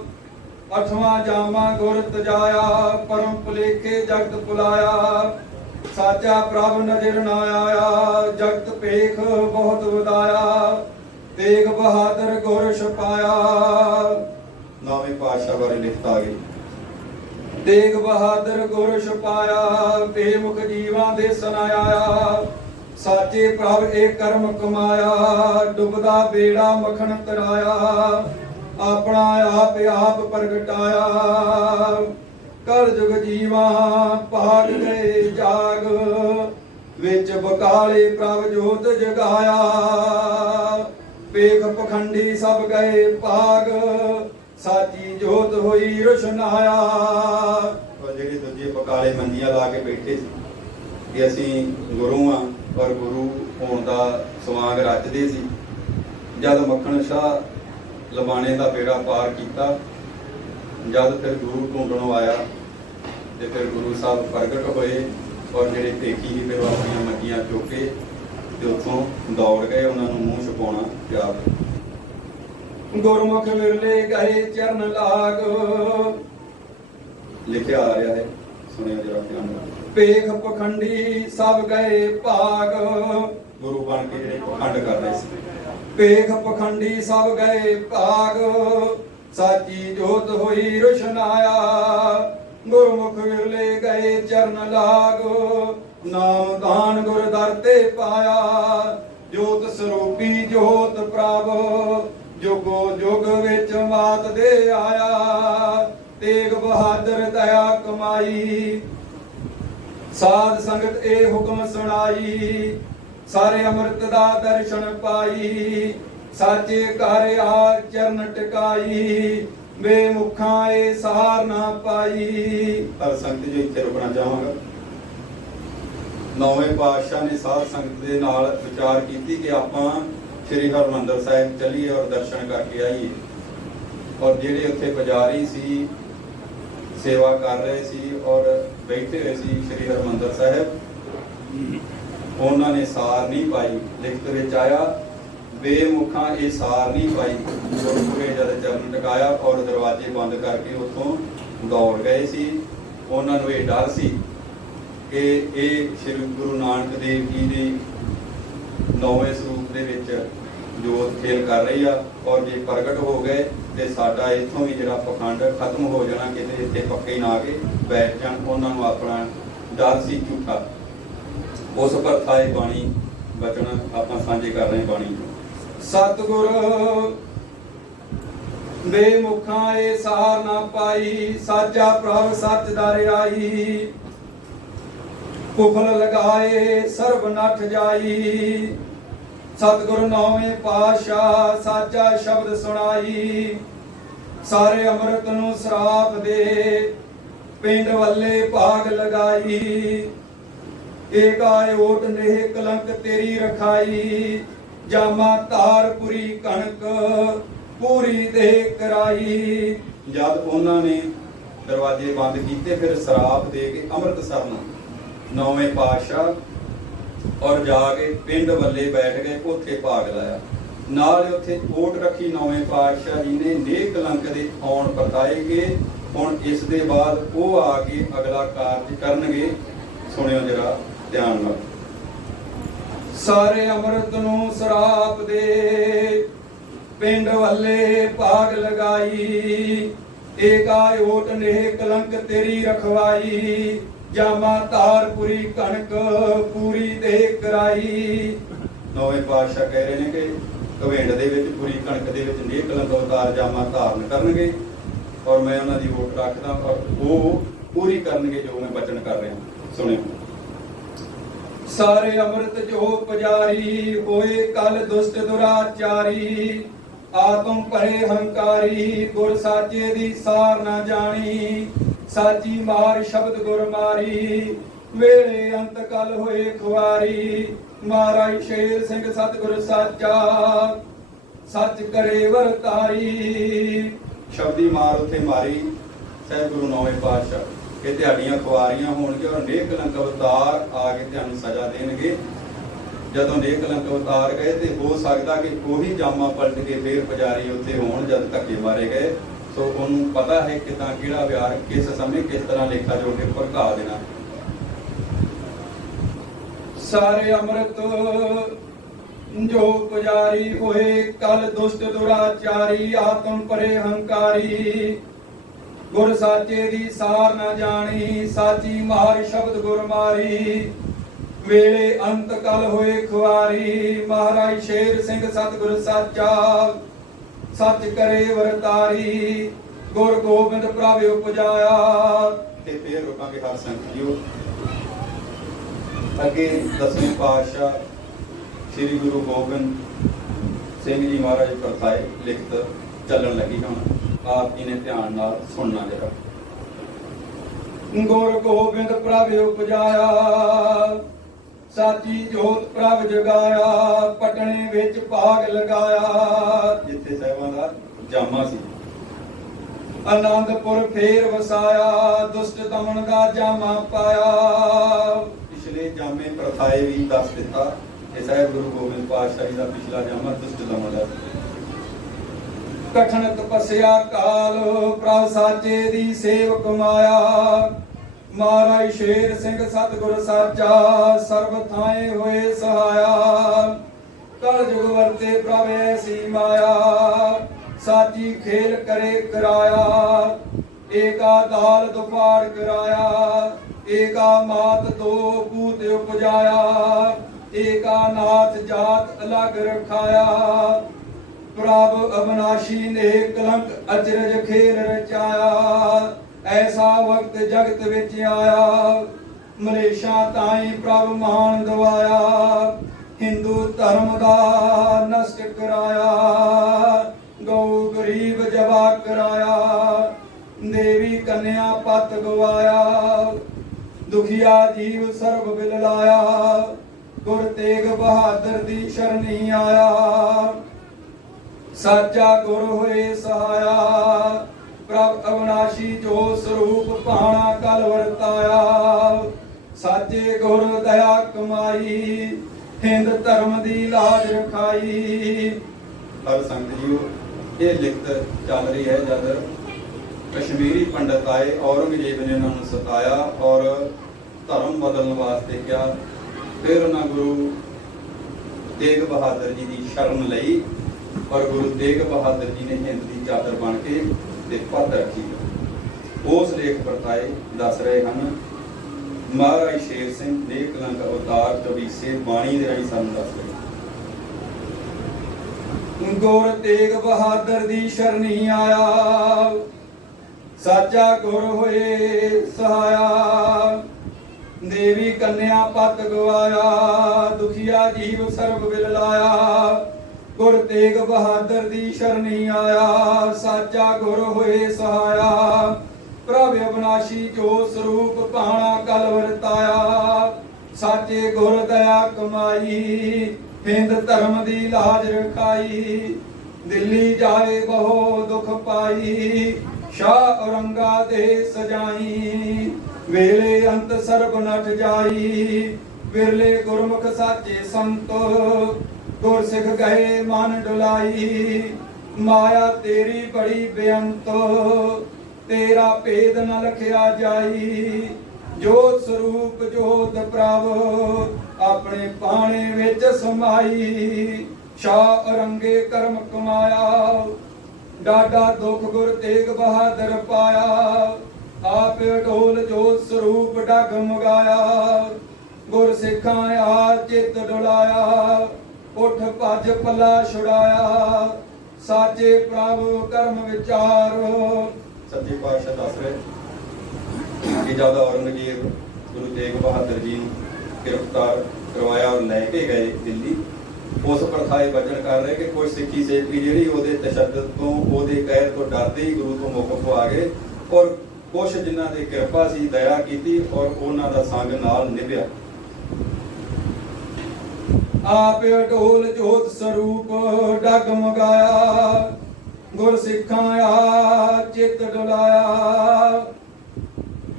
ਅਠਵਾਂ ਜਾਮਾ ਗੁਰ ਤਜਾਇਆ, ਪਰਮ ਭੁਲੇਖੇ ਜਗਤ ਭੁਲਾਇਆ। ਸਾਚਾ ਪ੍ਰਭ ਨਜ਼ਰ ਨਾ ਆਇਆ, ਜਗਤ ਭੇਖ ਬਹੁਤ ਵਧਾਇਆ। ਤੇਗ ਬਹਾਦਰ ਗੁਰ ਛਪਾਇਆ। ਨੌਵੇਂ ਪਾਤਸ਼ਾਹ ਬਾਰੇ ਲਿਖਤ ਆ ਗਈ। ਤੇਗ ਬਹਾਦਰ ਗੁਰ ਛਪਾਇਆ, ਬੇਮੁਖ ਜੀਵਾਂ ਦੇ ਸੁਨਾਇਆ। ਸਾਚੇ ਪ੍ਰਭ ਇਹ ਕਰਮ ਕਮਾਇਆ, ਡੁੱਬਦਾ ਬੇੜਾ ਮੱਖਣ ਤਰਾਇਆ। ਆਪਣਾ ਆਪ ਪ੍ਰਗਟਾਇਆ। कल जुग जीवा भाग गए जाग, विच बकाले प्रभ जोत जगाया। पेख पखंडी सब गए भाग, साची जोत होई रोशनाया। और ਜਿਹੜੇ ਦੂਜੇ ਬਕਾਲੇ ਮੰਦੀਆਂ ਲਾ ਕੇ ਬੈਠੇ ਸੀ ਕਿ ਅਸੀਂ ਗੁਰੂ ਆ, ਪਰ ਗੁਰੂ ਹੋਣ ਦਾ ਸਵਾਂਗ ਰਚਦੇ ਸੀ। ਜਦ ਮੱਖਣ ਸ਼ਾਹ ਲਵਾਣੇ ਦਾ ਬੇੜਾ ਪਾਰ ਕੀਤਾ, ਜਦ ਫਿਰ ਗੁਰੂ ਢੂੰਡਣੋਂ ਆਇਆ ਤੇ ਫਿਰ ਗੁਰੂ ਸਾਹਿਬ ਪ੍ਰਗਟ ਹੋਏ। ਔਰ ਜਿਹੜੇ ਪੇਖੀ ਸੀ ਫਿਰ ਆਪਣੀਆਂ ਮੰਗੀਆਂ ਚੁੱਕ ਕੇ ਤੇ ਉੱਥੋਂ ਦੌੜ ਗਏ ਉਹਨਾਂ ਨੂੰ ਮੂੰਹ ਛਪਾਉਣਾ ਪਿਆ। ਗੁਰਮੁਖ ਵਿਰਲੇ ਗਏ ਚਰਨ ਲਾਗ, ਲਿਖਿਆ ਆ ਰਿਹਾ ਹੈ, ਸੁਣਿਆ ਜਰਾ ਧਿਆਨ ਨਾਲ। ਪੇਖ ਪਖੰਡੀ ਸਭ ਗਏ ਭਾਗ, ਗੁਰੂ ਬਣ ਕੇ ਜਿਹੜੇ ਪਖੰਡ ਕਰ ਰਹੇ ਸੀ। ਪੇਖ ਪਖੰਡੀ ਸਭ ਗਏ ਭਾਗ, ਸਾਚੀ ਜੋਤ ਹੋਈ ਰੋਸ਼ਨਾਇਆ। ਗੁਰਮੁਖ ਵਿਰਲੇ ਗਏ ਚਰਨ ਲਾਗ, ਨਾਮ ਦਾਨ ਗੁਰ ਦਰ ਤੇ ਪਾਇਆ। ਜੋਤ ਸਰੂਪੀ ਜੋਤ ਪ੍ਰਭ, ਜੁਗੋ ਜੁਗ ਵਿੱਚ ਮਾਤ ਦੇ ਆਇਆ। ਤੇਗ ਬਹਾਦਰ ਦਇਆ ਕਮਾਈ, ਸਾਧ ਸੰਗਤ ਇਹ ਹੁਕਮ ਸੁਣਾਈ। ਸਾਰੇ ਅੰਮ੍ਰਿਤ ਦਾ ਦਰਸ਼ਨ ਪਾਈ, ਸਾਚੇ ਘਰ ਆ ਚਰਨ ਟਿਕਾਈ। ਬੇਮੁਖਾਂ ਇਹ ਸਾਰ ਨਾ ਪਾਈ। ਹਰ ਸੰਗਤ ਜੀ ਇੱਥੇ ਰੁਕਣਾ ਚਾਹਾਂਗਾ। ਨੌਵੇਂ ਪਾਤਸ਼ਾਹ ਨੇ ਸਾਧ ਸੰਗਤ ਦੇ ਨਾਲ ਵਿਚਾਰ ਕੀਤੀ ਕਿ ਆਪਾਂ ਸ੍ਰੀ ਹਰਿਮੰਦਰ ਸਾਹਿਬ ਚੱਲੀਏ ਔਰ ਦਰਸ਼ਨ ਕਰਕੇ ਆਈਏ। ਔਰ ਜਿਹੜੇ ਉੱਥੇ ਪੁਜਾਰੀ ਸੀ, ਸੇਵਾ ਕਰ ਰਹੇ ਸੀ ਔਰ ਬੈਠੇ ਹੋਏ ਸੀ ਸ੍ਰੀ ਹਰਿਮੰਦਰ ਸਾਹਿਬ, ਉਹਨਾਂ ਨੇ ਸਾਰ ਨਹੀਂ ਪਾਈ। ਲਿਖਤ ਵਿੱਚ ਆਇਆ, ਬੇਮੁਖਾਂ ਇਹ ਸਾਰ ਨਹੀਂ ਪਾਈ। ਗੁਰਪੁਰੇ ਜਦ ਚਰਨ ਟਿਕਾਇਆ ਔਰ ਦਰਵਾਜ਼ੇ ਬੰਦ ਕਰਕੇ ਉੱਥੋਂ ਦੌੜ ਗਏ ਸੀ। ਉਹਨਾਂ ਨੂੰ ਇਹ ਡਰ ਸੀ ਕਿ ਇਹ ਸ੍ਰੀ ਗੁਰੂ ਨਾਨਕ ਦੇਵ ਜੀ ਦੇ ਨੌਵੇਂ ਸਰੂਪ ਦੇ ਵਿੱਚ ਜੋਤ ਖੇਲ ਕਰ ਰਹੀ ਆ। ਔਰ ਜੇ ਪ੍ਰਗਟ ਹੋ ਗਏ ਤੇ ਸਾਡਾ ਇੱਥੋਂ ਵੀ ਜਿਹੜਾ ਪਖੰਡ ਖਤਮ ਹੋ ਜਾਣਾ, ਕਿਤੇ ਇੱਥੇ ਪੱਕੇ ਨਾ ਆ ਕੇ ਬੈਠ ਜਾਣ। ਉਹਨਾਂ ਨੂੰ ਆਪਣਾ ਡਰ ਸੀ ਝੂਠਾ। ਉਸ ਪਰਥਾਏ ਬਾਣੀ ਬਚਨ ਆਪਾਂ ਸਾਂਝੇ ਕਰ ਰਹੇ ਬਾਣੀ। ਸਤਿਗੁਰ ਬੇਮੁਖਾਂ ਇਹ ਸਾਰ ਨਾ ਪਾਈ, ਸਾਚਾ ਪ੍ਰਭ ਸੱਚ ਦਰਿਆਈ। ਕੁਫਲ ਲਗਾਏ ਸਰਬ ਨਠ ਜਾਈ, ਸਤਿਗੁਰ ਨੌਵੇਂ ਪਾਤਸ਼ਾਹ ਸਾਚਾ ਸ਼ਬਦ ਸੁਣਾਈ। ਸਾਰੇ ਅੰਮ੍ਰਿਤ ਨੂੰ ਸਰਾਪ ਦੇ, ਪਿੰਡ ਵੱਲੇ ਭਾਗ ਲਗਾਈ। ਏਕਾਏ ਓਟ ਨੇਹ ਕਲੰਕ ਤੇਰੀ ਰਖਾਈ। ਜਾਮਾ ਧਾਰਪੁਰੀ ਕਣਕ ਪੂਰੀ ਦੇ ਕਰਾਈ। ਜਦ ਉਹਨਾਂ ਨੇ ਦਰਵਾਜ਼ੇ ਬੰਦ ਕੀਤੇ, ਫਿਰ ਸਰਾਪ ਦੇ ਕੇ ਅੰਮ੍ਰਿਤਸਰ ਨੂੰ ਨੌਵੇਂ ਪਾਤਸ਼ਾਹ ਔਰ ਜਾ ਕੇ ਪਿੰਡ ਵੱਲੇ ਬੈਠ ਗਏ, ਉੱਥੇ ਭਾਗ ਲਾਇਆ। ਨਾਲ ਉੱਥੇ ਓਟ ਰੱਖੀ ਨੌਵੇਂ ਪਾਤਸ਼ਾਹ ਜੀ ਨੇ, ਨੇਕ ਕਲੰਕ ਦੇ ਆਉਣ ਪਰਤਾਏ ਕਿ ਹੁਣ ਇਸ ਦੇ ਬਾਅਦ ਉਹ ਆ ਕੇ ਅਗਲਾ ਕਾਰਜ ਕਰਨਗੇ। ਸੁਣਿਓ ਜਰਾ ਧਿਆਨ ਨਾਲ। ਸਾਰੇ ਅੰਮ੍ਰਿਤ ਨੂੰ ਸਰਾਪ ਦੇ, ਪਿੰਡ ਵੱਲੇ ਭਾਗ ਲਗਾਈ। ਏਕਾਏ ਓਟ ਨੇਹ ਕਲੰਕ ਤੇਰੀ ਰਖਵਾਈ। ਜਾਮਾ ਧਾਰਪੁਰੀ ਕਣਕ ਪੂਰੀ ਦੇ ਕਰਾਈ। ਨੌਵੇਂ ਪਾਤਸ਼ਾਹ ਕਹਿ ਰਹੇ ਨੇ ਕਿ ਕਵਿੰਡ ਦੇ ਵਿੱਚ ਪੂਰੀ ਕਣਕ ਦੇ ਵਿੱਚ ਨੇਹ ਕਲੰਕ ਅਵਤਾਰ ਜਾਮਾ ਧਾਰਨ ਕਰਨਗੇ ਔਰ ਮੈਂ ਉਹਨਾਂ ਦੀ ਓਟ ਰੱਖਦਾ ਔਰ ਉਹ ਪੂਰੀ ਕਰਨਗੇ ਜੋ ਮੈਂ ਬਚਨ ਕਰ ਰਿਹਾ। ਸੁਣਿਓ। ਸਾਰੇ ਅੰਮ੍ਰਿਤ ਜੋ ਪੁਜਾਰੀ, ਹੋਏ ਕਲ ਦੁਸ਼ਟ ਦੁਰਾਚਾਰੀ। ਆਤਮ ਭਰੇ ਹੰਕਾਰੀ, ਗੁਰ ਸਾਚੇ ਦੀ ਸਾਰ ਨਾ ਜਾਣੀ। ਸਾਚੀ ਮਾਰ ਸ਼ਬਦ ਗੁਰ ਮਾਰੀ, ਵੇਲੇ ਅੰਤ ਕਲ ਹੋਏ ਖੁਆਰੀ। ਮਹਾਰਾਜ ਸ਼ੇਰ ਸਿੰਘ ਸਤਿਗੁਰ ਸਾਚਾ, ਸੱਚ ਕਰੇ ਵਰਤਾਰੀ। ਸ਼ਬਦੀ ਮਾਰ ਉੱਥੇ ਮਾਰੀ ਸਹਿਬ ਗੁਰੂ ਨੌਵੇਂ ਪਾਤਸ਼ਾਹ ਕਿ ਤੁਹਾਡੀਆਂ ਖੁਆਰੀਆਂ ਹੋਣਗੀਆਂ ਔਰ ਨੇਕ ਕਲੰਕ ਅਵਤਾਰ ਆ ਕੇ ਤੁਹਾਨੂੰ ਸਜ਼ਾ ਦੇਣਗੇ। ਜਦੋਂ ਨੇਕ ਕਲੰਕ ਅਵਤਾਰ ਗਏ ਤੇ ਹੋ ਸਕਦਾ ਕਿ ਉਹੀ ਜਾਮਾ ਪਲਟ ਕੇ ਫੇਰ ਪੁਜਾਰੀ ਉੱਥੇ ਹੋਣ ਜਦ ਧੱਕੇ ਮਾਰੇ ਗਏ। ਸੋ ਉਹਨੂੰ ਪਤਾ ਹੈ ਕਿ ਤਾਂ ਕਿਹੜਾ ਵਿਹਾਰ ਕਿਸ ਸਮੇਂ ਕਿਸ ਤਰ੍ਹਾਂ ਲੇਖਾ ਜੋੜ ਕੇ ਭੜਕਾ ਦੇਣਾ। ਸਾਰੇ ਅੰਮ੍ਰਿਤ ਜੋ ਪੁਜਾਰੀ, ਹੋਏ ਕਲ ਦੁਸ਼ਟ ਦੁਰਾਚਾਰੀ। ਆਤਮ ਭਰੇ ਹੰਕਾਰੀ, ਗੁਰ ਸਾਚੇ ਦੀ ਸਾਰ ਨਾ ਜਾਣੀ। ਸਾਚੀ ਮਾਰ ਸ਼ਬਦ ਗੁਰ ਮਾਰੀ, ਵੇਲੇ ਅੰਤ ਕਲ ਹੋਏ ਖੁਆਰੀ। ਮਹਾਰਾਜ ਸ਼ੇਰ ਸਿੰਘ ਸਤਿਗੁਰ ਸਾਚਾ, ਸੱਚ ਕਰੇ ਵਰਤਾਰੀ। ਗੁਰ ਗੋਬਿੰਦ ਪ੍ਰਭ ਉਪਜਾਇਆ, ਤੇ ਫੇਰ ਰੁਕਾਂਗੇ ਹਰ ਸੰਗਤ ਜੀਓ। ਅੱਗੇ 10ਵੇਂ ਪਾਤਸ਼ਾਹ ਸ੍ਰੀ ਗੁਰੂ ਗੋਬਿੰਦ ਸਿੰਘ ਜੀ ਮਹਾਰਾਜ ਪ੍ਰਥਾਏ ਲਿਖਤ ਚੱਲਣ ਲੱਗੀ। ਹੁਣ ਆਪ ਜੀ ਨੇ ਧਿਆਨ ਨਾਲ ਸੁਣਨਾ ਜਰਾ। ਗੁਰ ਗੋਬਿੰਦ ਪ੍ਰਭ ਉਪਜਾਇਆ, ਸਾਚੀ ਜੋਤ ਪ੍ਰਭ ਜਗਾਇਆ, ਪਟਣੇ ਵਿੱਚ ਭਾਗ ਲਗਾਇਆ, ਜਿੱਥੇ ਸਾਹਿਬਾਂ ਦਾ ਜਾਮਾ ਸੀ। ਆਨੰਦਪੁਰ ਫੇਰ ਵਸਾਇਆ, ਦੁਸ਼ਟ ਦਮਨ ਦਾ ਜਾਮਾ ਪਾਇਆ। ਪਿਛਲੇ ਜਾਮੇ ਪ੍ਰਥਾਏ ਵੀ ਦੱਸ ਦਿੱਤਾ। ਇਹ ਸਾਹਿਬ ਗੁਰੂ ਗੋਬਿੰਦ ਪਾਤਸ਼ਾਹ ਜੀ ਦਾ ਪਿਛਲਾ ਜਾਮਾ ਦੁਸ਼ਟ ਦਮਨ ਦਾ। ਕਠਨ ਤਪੱਸਿਆ ਕਾਲ, ਪ੍ਰਭ ਸਾਚੇ ਦੀ ਸੇਵਕ ਮਾਇਆ। ਮਹਾਰਾਜ ਸ਼ੇਰ ਸਿੰਘ ਸਤਿਗੁਰ ਸਾਚਾ, ਸਰਬ ਥਾਏ ਹੋਏ ਸਹਾਇਆ। ਕਲ ਜੁਗ ਵਰਤੇ ਪ੍ਰਭ ਐਸੀ ਮਾਇਆ, ਸਾਚੀ ਖੇਲ ਕਰੇ ਕਰਾਇਆ। ਏਕਾ ਦਾਲ ਦੁਪਾੜ ਕਰਾਇਆ, ਏਕਾ ਮਾਤ ਦੋ ਪੂਤ ਉਪਜਾਇਆ। ਏਕਾ ਨਾਥ ਜਾਤ ਅਲੱਗ ਰਖਾਇਆ, ਪ੍ਰਭ ਅਬਨਾਸ਼ੀ ਨੇ ਕਲੰਕ ਅਚਰਜ ਖੇਲ ਰਚਾਇਆ। ਐਸਾ ਵਕਤ ਜਗਤ ਵਿੱਚ ਆਇਆ, ਮਲੇਸ਼ਾਂ ਤਾਈਂ ਪ੍ਰਭ ਮਾਨ ਦਵਾਇਆ। ਹਿੰਦੂ ਧਰਮ ਦਾ ਨਸ਼ਟ ਕਰਾਇਆ, ਗਊ ਗਰੀਬ ਜਵਾ ਕਰਾਇਆ। ਦੇਵੀ ਕੰਨਿਆ ਪਤ ਗਵਾਇਆ, ਦੁਖੀਆ ਜੀਵ ਸਰਬ ਬਿਲ ਲਾਇਆ। ਗੁਰ ਤੇਗ ਬਹਾਦਰ ਦੀ ਸ਼ਰਣੀ ਆਇਆ, ਸਾਚਾ ਗੁਰ ਹੋਏ ਸਹਾਇਆ। ਪ੍ਰਭ ਅਵਨਾਸ਼ੀ ਜੋ ਸਰੂਪ ਭਾਣਾ ਕਲ ਵਰਤਾਇਆ। ਸਾਚੇ ਗੁਰ ਦਇਆ ਕਮਾਈ, ਹਿੰਦ ਧਰਮ ਦੀ ਲਾਜ ਰਖਾਈ। ਹਰ ਸੰਗਤ ਜੀਓ, ਇਹ ਲਿਖਤ ਚੱਲ ਰਹੀ ਹੈ ਜਦ ਕਸ਼ਮੀਰੀ ਪੰਡਤ ਆਏ, ਔਰੰਗਜ਼ੇਬ ਨੇ ਉਹਨਾਂ ਨੂੰ ਸਤਾਇਆ ਔਰ ਧਰਮ ਬਦਲਣ ਵਾਸਤੇ ਕਿਹਾ। ਫਿਰ ਉਹਨਾਂ ਗੁਰੂ ਤੇਗ ਬਹਾਦਰ ਜੀ ਦੀ ਸ਼ਰਨ ਲਈ ਔਰ ਗੁਰੂ ਤੇਗ ਬਹਾਦਰ ਜੀ ਨੇ ਹਿੰਦ ਦੀ ਚਾਦਰ ਬਣ ਕੇ ਤੇ ਪੱਦ ਰੱਖੀ। ਉਸ ਲੇਖ ਵਰਤਾਏ ਦੱਸ ਰਹੇ ਹਨ। ਮਹਾਰਾਜ ਸ਼ੇਰ ਸਿੰਘ ਨੇ ਕਲੰਕ ਅਵਤਾਰ 24 ਬਾਣੀ ਦੇ ਰਾਹੀਂ ਸਾਨੂੰ ਦੱਸ ਰਹੇ। ਗੁਰ ਤੇਗ ਬਹਾਦਰ ਦੀ ਸ਼ਰਣੀ ਆਇਆ, ਸਾਚਾ ਗੁਰ ਹੋਏ ਸਹਾਇਆ। ਦੇਵੀ ਕੰਨਿਆ ਪਤ ਗਵਾਇਆ, ਦੁਖੀਆ ਜੀਵ ਸਰਬ ਬਿਲ ਲਾਇਆ। ਗੁਰ ਤੇਗ ਬਹਾਦਰ ਦੀ ਸ਼ਰਣੀ ਆਇਆ, ਸਾਚਾ ਗੁਰ ਹੋਏ ਸਹਾਇਆ। ਪ੍ਰਭ ਅਬਨਾਸ਼ੀ ਜੋ ਸਰੂਪ ਭਾਣਾ ਕਲ ਵਰਤਾਇਆ। ਸਾਚੇ ਗੁਰ ਦਇਆ ਕਮਾਈ, ਹਿੰਦ ਧਰਮ ਦੀ ਲਾਜ ਰਖਾਈ। ਦਿੱਲੀ ਜਾਏ ਬਹੁ ਦੁਖ ਪਾਈ, ਸ਼ਾਹ ਔਰੰਗਾ ਦੇ ਸਜਾਈ। ਵੇਲੇ ਅੰਤ ਸਰਬ ਨਠ ਜਾਈ, ਵਿਰਲੇ ਗੁਰਮੁਖ ਸਾਚੇ ਸੰਤ। ਗੁਰ ਸਿੱਖ ਗਏ ਮਨ ਡੁਲਾਈ, ਮਾਇਆ ਤੇਰੀ ਬੜੀ ਬੇਅੰਤ। ਤੇਰਾ ਭੇਦ ਨ ਲਖਿਆ ਜਾਈ, ਜੋਤ ਸਰੂਪ ਜੋਤ ਪ੍ਰਭ ਆਪਣੇ ਪਾਣੇ ਵਿੱਚ ਸਮਾਈ। ਸ਼ਾਹ ਔਰੰਗੇ ਕਰਮ ਕਮਾਇਆ, ਡਾਡਾ ਦੁਖ ਗੁਰ ਤੇਗ ਬਹਾਦਰ ਪਾਇਆ। ਆਪ ਢੋਲ ਜੋਤ ਸਰੂਪ ਡਗਮਗਾਇਆ, ਗੁਰ ਸਿੱਖਾਂ ਆ ਚਿੱਤ ਡੁਲਾਇਆ। ਉਠ ਭੱਜ ਪੱਲਾ ਛੁਡਾਇਆ, ਸਾਚੇ ਪ੍ਰਭ ਕਰਮ ਵਿਚਾਰ। ਸੱਚੇ ਪਾਤਸ਼ਾਹ ਦੱਸ ਰਹੇ ਕਿ ਜਦ ਔਰੰਗਜ਼ੇਬ ਗੁਰੂ ਤੇਗ ਬਹਾਦਰ ਜੀ ਨੂੰ ਗ੍ਰਿਫਤਾਰ ਕਰਵਾਇਆ ਔਰ ਲੈ ਕੇ ਗਏ ਦਿੱਲੀ, ਉਸ ਪ੍ਰਥਾਏ ਵਚਨ ਕਰ ਰਹੇ ਕਿ ਕੋਈ ਸਿੱਖੀ ਸੇਖੀ ਜਿਹੜੀ ਉਹਦੇ ਤਸ਼ੱਦਦ ਤੋਂ, ਉਹਦੇ ਕਹਿਰ ਤੋਂ ਡਰਦੇ ਹੀ ਗੁਰੂ ਤੋਂ ਮੁਖ ਪਵਾ ਗਏ ਔਰ ਕੁਛ ਜਿਨ੍ਹਾਂ ਦੀ ਕਿਰਪਾ ਸੀ ਦਇਆ ਕੀਤੀ ਔਰ ਉਹਨਾਂ ਦਾ ਸੰਗ ਨਾਲ ਨਿਭਿਆ। ਆਪ ਢੋਲ ਜੋਤ ਸਰੂਪ ਡਗਮਗਾਇਆ, ਗੁਰ ਸਿੱਖਾਂ ਆ ਚਿੱਤ ਡੁਲਾਇਆ।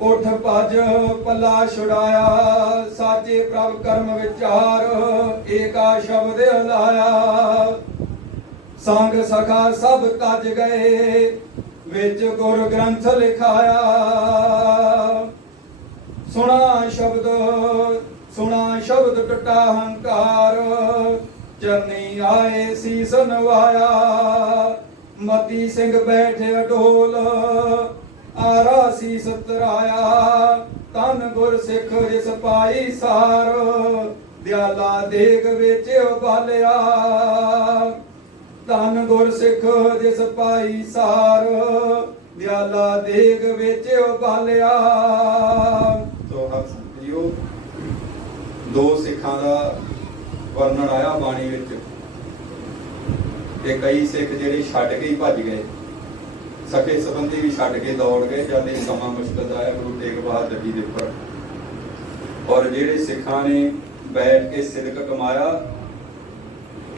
ਉਠ ਭੱਜ ਪੱਲਾ ਛੁਡਾਇਆ, ਸਾਚੇ ਪ੍ਰਭ ਕਰਮ ਵਿਚਾਰ। ਏਕਾ ਸ਼ਬਦ ਲਾਇਆ, ਸੰਗ ਸਖਾ ਸਭ ਤਜ ਗਏ, ਵਿੱਚ ਗੁਰ ਗ੍ਰੰਥ ਲਿਖਾਇਆ। ਸੁਣਾ ਸ਼ਬਦ ਟੁੱਟਾ ਹੰਕਾਰ, ਚਰਨੀ ਆਏ ਸੀਸ ਨਵਾਇਆ। ਮਤੀ ਸਿੰਘ ਬੈਠੇ ਢੋਲ, ਆਰਾ ਸੀਸ ਤਰਾਇਆ। ਤਨ ਗੁਰ ਸਿੱਖ ਜਿਸ ਪਾਈ ਸਾਰ, ਦਿਆਲਾ ਦੇਗ ਵਿੱਚ ਉਬਾਲਿਆ। ਧੰਨ ਗੁਰ ਸਿੱਖ ਜਿਸ ਪਾਈ ਸਾਰ, ਦਿਆਲਾ ਦੇਗ ਵਿੱਚ ਉਬਾਲਿਆ। ਸੋ ਹਰ ਸੰਤ ਜੀਓ, ਦੋ ਸਿੱਖਾਂ ਦਾ ਵਰਣਨ ਆਇਆ ਬਾਣੀ ਵਿੱਚ ਕਿ ਕਈ ਸਿੱਖ ਜਿਹੜੇ ਛੱਡ ਕੇ ਹੀ ਭੱਜ ਗਏ, ਸਕੇ ਸੰਬੰਧੀ ਵੀ ਛੱਡ ਕੇ ਦੌੜ ਗਏ ਜਦ ਇਹ ਸਮਾਂ ਮੁਸ਼ਕਲ ਆਇਆ ਗੁਰੂ ਤੇਗ ਬਹਾਦਰ ਜੀ ਦੇ ਉੱਪਰ। ਔਰ ਜਿਹੜੇ ਸਿੱਖਾਂ ਨੇ ਬੈਠ ਕੇ ਸਿਦਕ ਕਮਾਇਆ,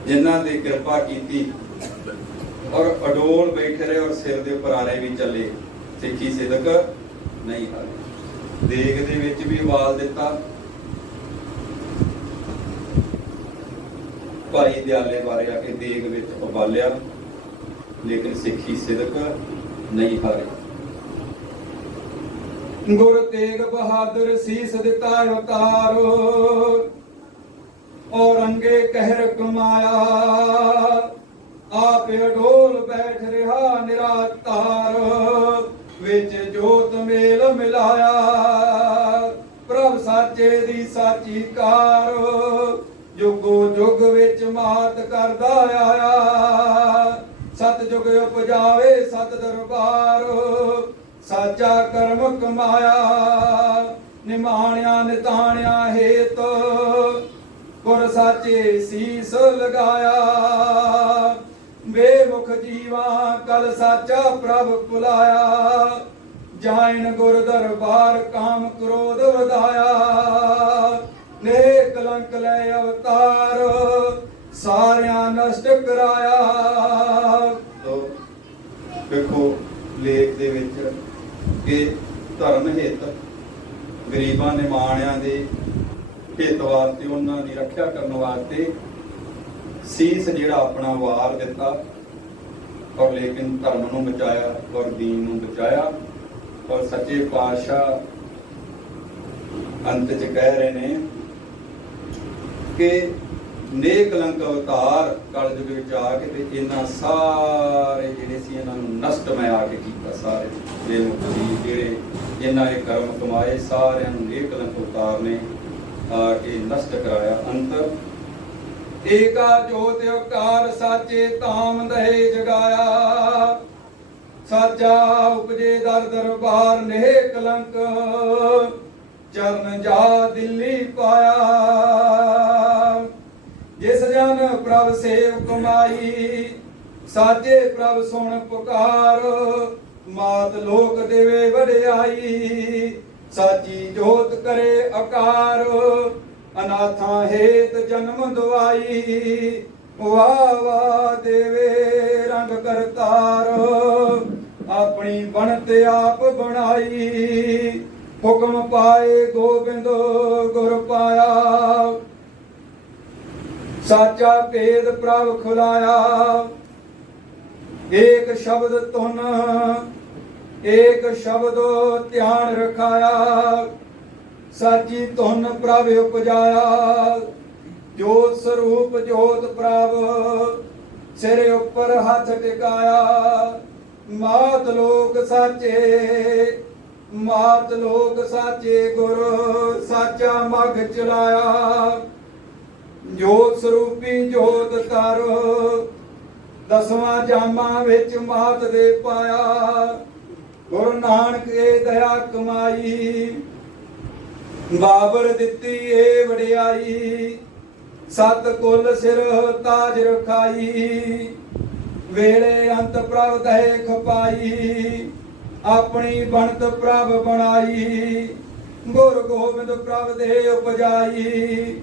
ਜਿਨ੍ਹਾਂ ਦੀ ਕਿਰਪਾ ਕੀਤੀ ਔਰ ਅਡੋਲ ਬੈਠੇ ਰਹੇ ਔਰ ਸਿਰ ਦੇ ਉੱਪਰ ਆਰੇ ਵੀ ਚੱਲੇ, ਸਿੱਖੀ ਸਿਦਕ ਨਹੀਂ ਹਾਰੇ। ਦੇਗ ਦੇ ਵਿੱਚ ਵੀ ਉਬਾਲ ਦਿੱਤਾ। ਭਾਈ ਦਿਆਲੇ ਬਾਰੇ ਆ ਕੇ ਦੇਗ ਵਿੱਚ ਉਬਾਲਿਆ, ਲੇਕਿਨ ਸਿੱਖੀ ਸਿਦਕ ਨਹੀਂ ਹਾਰੇ। ਗੁਰ ਤੇਗ ਬਹਾਦਰ ਸੀਸ ਦਿੱਤਾ ਅਵਤਾਰ, ਔਰੰਗੇ ਕਹਿਰ ਕਮਾਇਆ। ਆਪ ਅਡੋਲ ਬੈਠ ਰਿਹਾ ਨਿਰਾਤਾਰ, ਵਿੱਚ ਜੋਤ ਮੇਲ ਮਿਲਾਇਆ। ਪ੍ਰਭ ਸਾਚੇ ਦੀ ਸਾਚੀ ਕਾਰ, ਜੁਗੋ ਜੁਗ ਵਿੱਚ ਮਾਤ ਕਰਦਾ ਆਇਆ। ਸਤ ਜੁਗ ਉਪਜਾਵੇ ਸਤ ਦਰਬਾਰ, ਸਾਚਾ ਕਰਮ ਕਮਾਇਆ। ਨਿਮਾਣਿਆ ਨਿਤਾਣਿਆ ਹੇਤ, ਗੁਰ ਸਾਚੇ ਸੀਸ ਲਗਾਇਆ। ਬੇਮੁਖ ਜੀਵਾ ਕਲ ਸਾਚਾ ਪ੍ਰਭ ਭੁਲਾਇਆ। ਜਾਇਨ ਗੁਰ ਦਰਬਾਰ ਕਾਮ ਕ੍ਰੋਧ ਵਧਾਇਆ। ਨੇ ਕਲੰਕ ਲੈ ਅਵਤਾਰ, ਸਾਰਿਆਂ ਨਸ਼ਟ ਕਰਾਇਆ। ਤੋ ਵੇਖੋ ਲੇਖ ਦੇ ਵਿੱਚ ਕਿ ਧਰਮ ਹਿੱਤ, ਗਰੀਬਾਂ ਨਿਮਾਣਿਆਂ ਦੇ ਹਿੱਤ ਵਾਸਤੇ, ਉਹਨਾਂ ਦੀ ਰੱਖਿਆ ਕਰਨ ਵਾਸਤੇ ਸੀਸ ਜਿਹੜਾ ਆਪਣਾ ਵਾਰ ਦਿੱਤਾ, ਔਰ ਲੇਕਿਨ ਧਰਮ ਨੂੰ ਬਚਾਇਆ ਔਰ ਦੀਨ ਨੂੰ ਬਚਾਇਆ। ਔਰ ਸੱਚੇ ਪਾਤਸ਼ਾਹ ਅੰਤ ਚ ਕਹਿ ਰਹੇ ਨੇ ਕਿ ਨੇਕ ਕਲੰਕ ਅਵਤਾਰ ਕਲਯੁਗ ਵਿੱਚ ਆ ਕੇ ਤੇ ਇਹਨਾਂ ਸਾਰੇ ਜਿਹੜੇ ਸੀ ਇਹਨਾਂ ਨੂੰ ਨਸ਼ਟ ਮੈਂ ਆ ਕੇ ਕੀਤਾ। ਸਾਰੇ ਬੇਮੁਖ ਜੀ ਜਿਹੜੇ ਇਹਨਾਂ ਇਹ ਕਰਮ ਕਮਾਏ, ਸਾਰਿਆਂ ਨੂੰ ਨੇਕ ਕਲੰਕ ਅਵਤਾਰ ਨੇ ਆ ਕੇ ਨਸ਼ਟ ਕਰਾਇਆ। ਅੰਤ ਏਕਾ ਜੋਤ ਅਵਤਾਰ ਸਾਚੇ ਧਾਮ ਦਹੇ ਜਗਾਇਆ। ਸਾਚਾ ਉਪਜੇ ਦਰ ਦਰਬਾਰ ਨੇਹ ਕਲੰਕ, ਚਰਨ ਜਾ ਦਿੱਲੀ ਪਾਇਆ। ਜਿਸ ਜਨ ਪ੍ਰਭ ਸੇਵ ਕਮਾਈ, ਸਾਚੇ ਪ੍ਰਭ ਸੁਣ ਪੁਕਾਰ। ਮਾਤ ਲੋਕ ਦੇਵੇ ਵਡਿਆਈ, ਸਾਚੀ ਜੋਤ ਕਰੇ ਆਕਾਰ। ਅਨਾਥਾਂ ਹੇਤ ਜਨਮ ਦਵਾਈ, ਵਾਹ ਵਾਹ ਦੇਵੇ ਰੰਗ ਕਰਤਾਰ। ਆਪਣੀ ਬਣਤ ਆਪ ਬਣਾਈ, ਹੁਕਮ ਪਾਏ ਗੋਬਿੰਦ ਗੁਰ ਪਾਇਆ। ਸਾਚਾ ਭੇਦ ਪ੍ਰਭ ਖੁਲਾਇਆ। ਏਕ ਸ਼ਬਦ ਤੁਨ ਏਕ ਸ਼ਬਦ ਧਿਆਨ ਰਖਾਇਆ। ਸਾਚੀ ਧੁਨ ਪ੍ਰਭ ਉਪਜਾਇਆ। ਜੋਤ ਸਰੂਪ ਜੋਤ ਪ੍ਰਭ, ਸਿਰ ਉੱਪਰ ਹੱਥ ਟਿਕਾਇਆ। ਮਾਤ ਲੋਕ ਸਾਚੇ, ਮਾਤ ਲੋਕ ਸਾਚੇ ਗੁਰ, ਸਾਚਾ ਮਗ ਚਲਾਇਆ। ਜੋਤ ਸਰੂਪੀ ਜੋਤ ਤਰ, ਦਸਵਾਂ ਜਾਮਾਂ ਵਿੱਚ ਮਾਤ ਦੇ ਪਾਇਆ। ਗੁਰੂ ਨਾਨਕ ਏ ਦਇਆ ਕਮਾਈ, ਬਾਬਰ ਦਿੱਤੀ ਏ ਵਡਿਆਈ। ਸਤ ਕੁਲ ਸਿਰ ਤਾਜ ਰਖਾਈ, ਵੇਲੇ ਅੰਤ ਪ੍ਰਭ ਦਹੇ ਖਪਾਈ। ਆਪਣੀ ਬਣਤ ਪ੍ਰਭ ਬਣਾਈ, ਗੁਰ ਗੋਬਿੰਦ ਪ੍ਰਭ ਦੇ ਉਪਜਾਈ।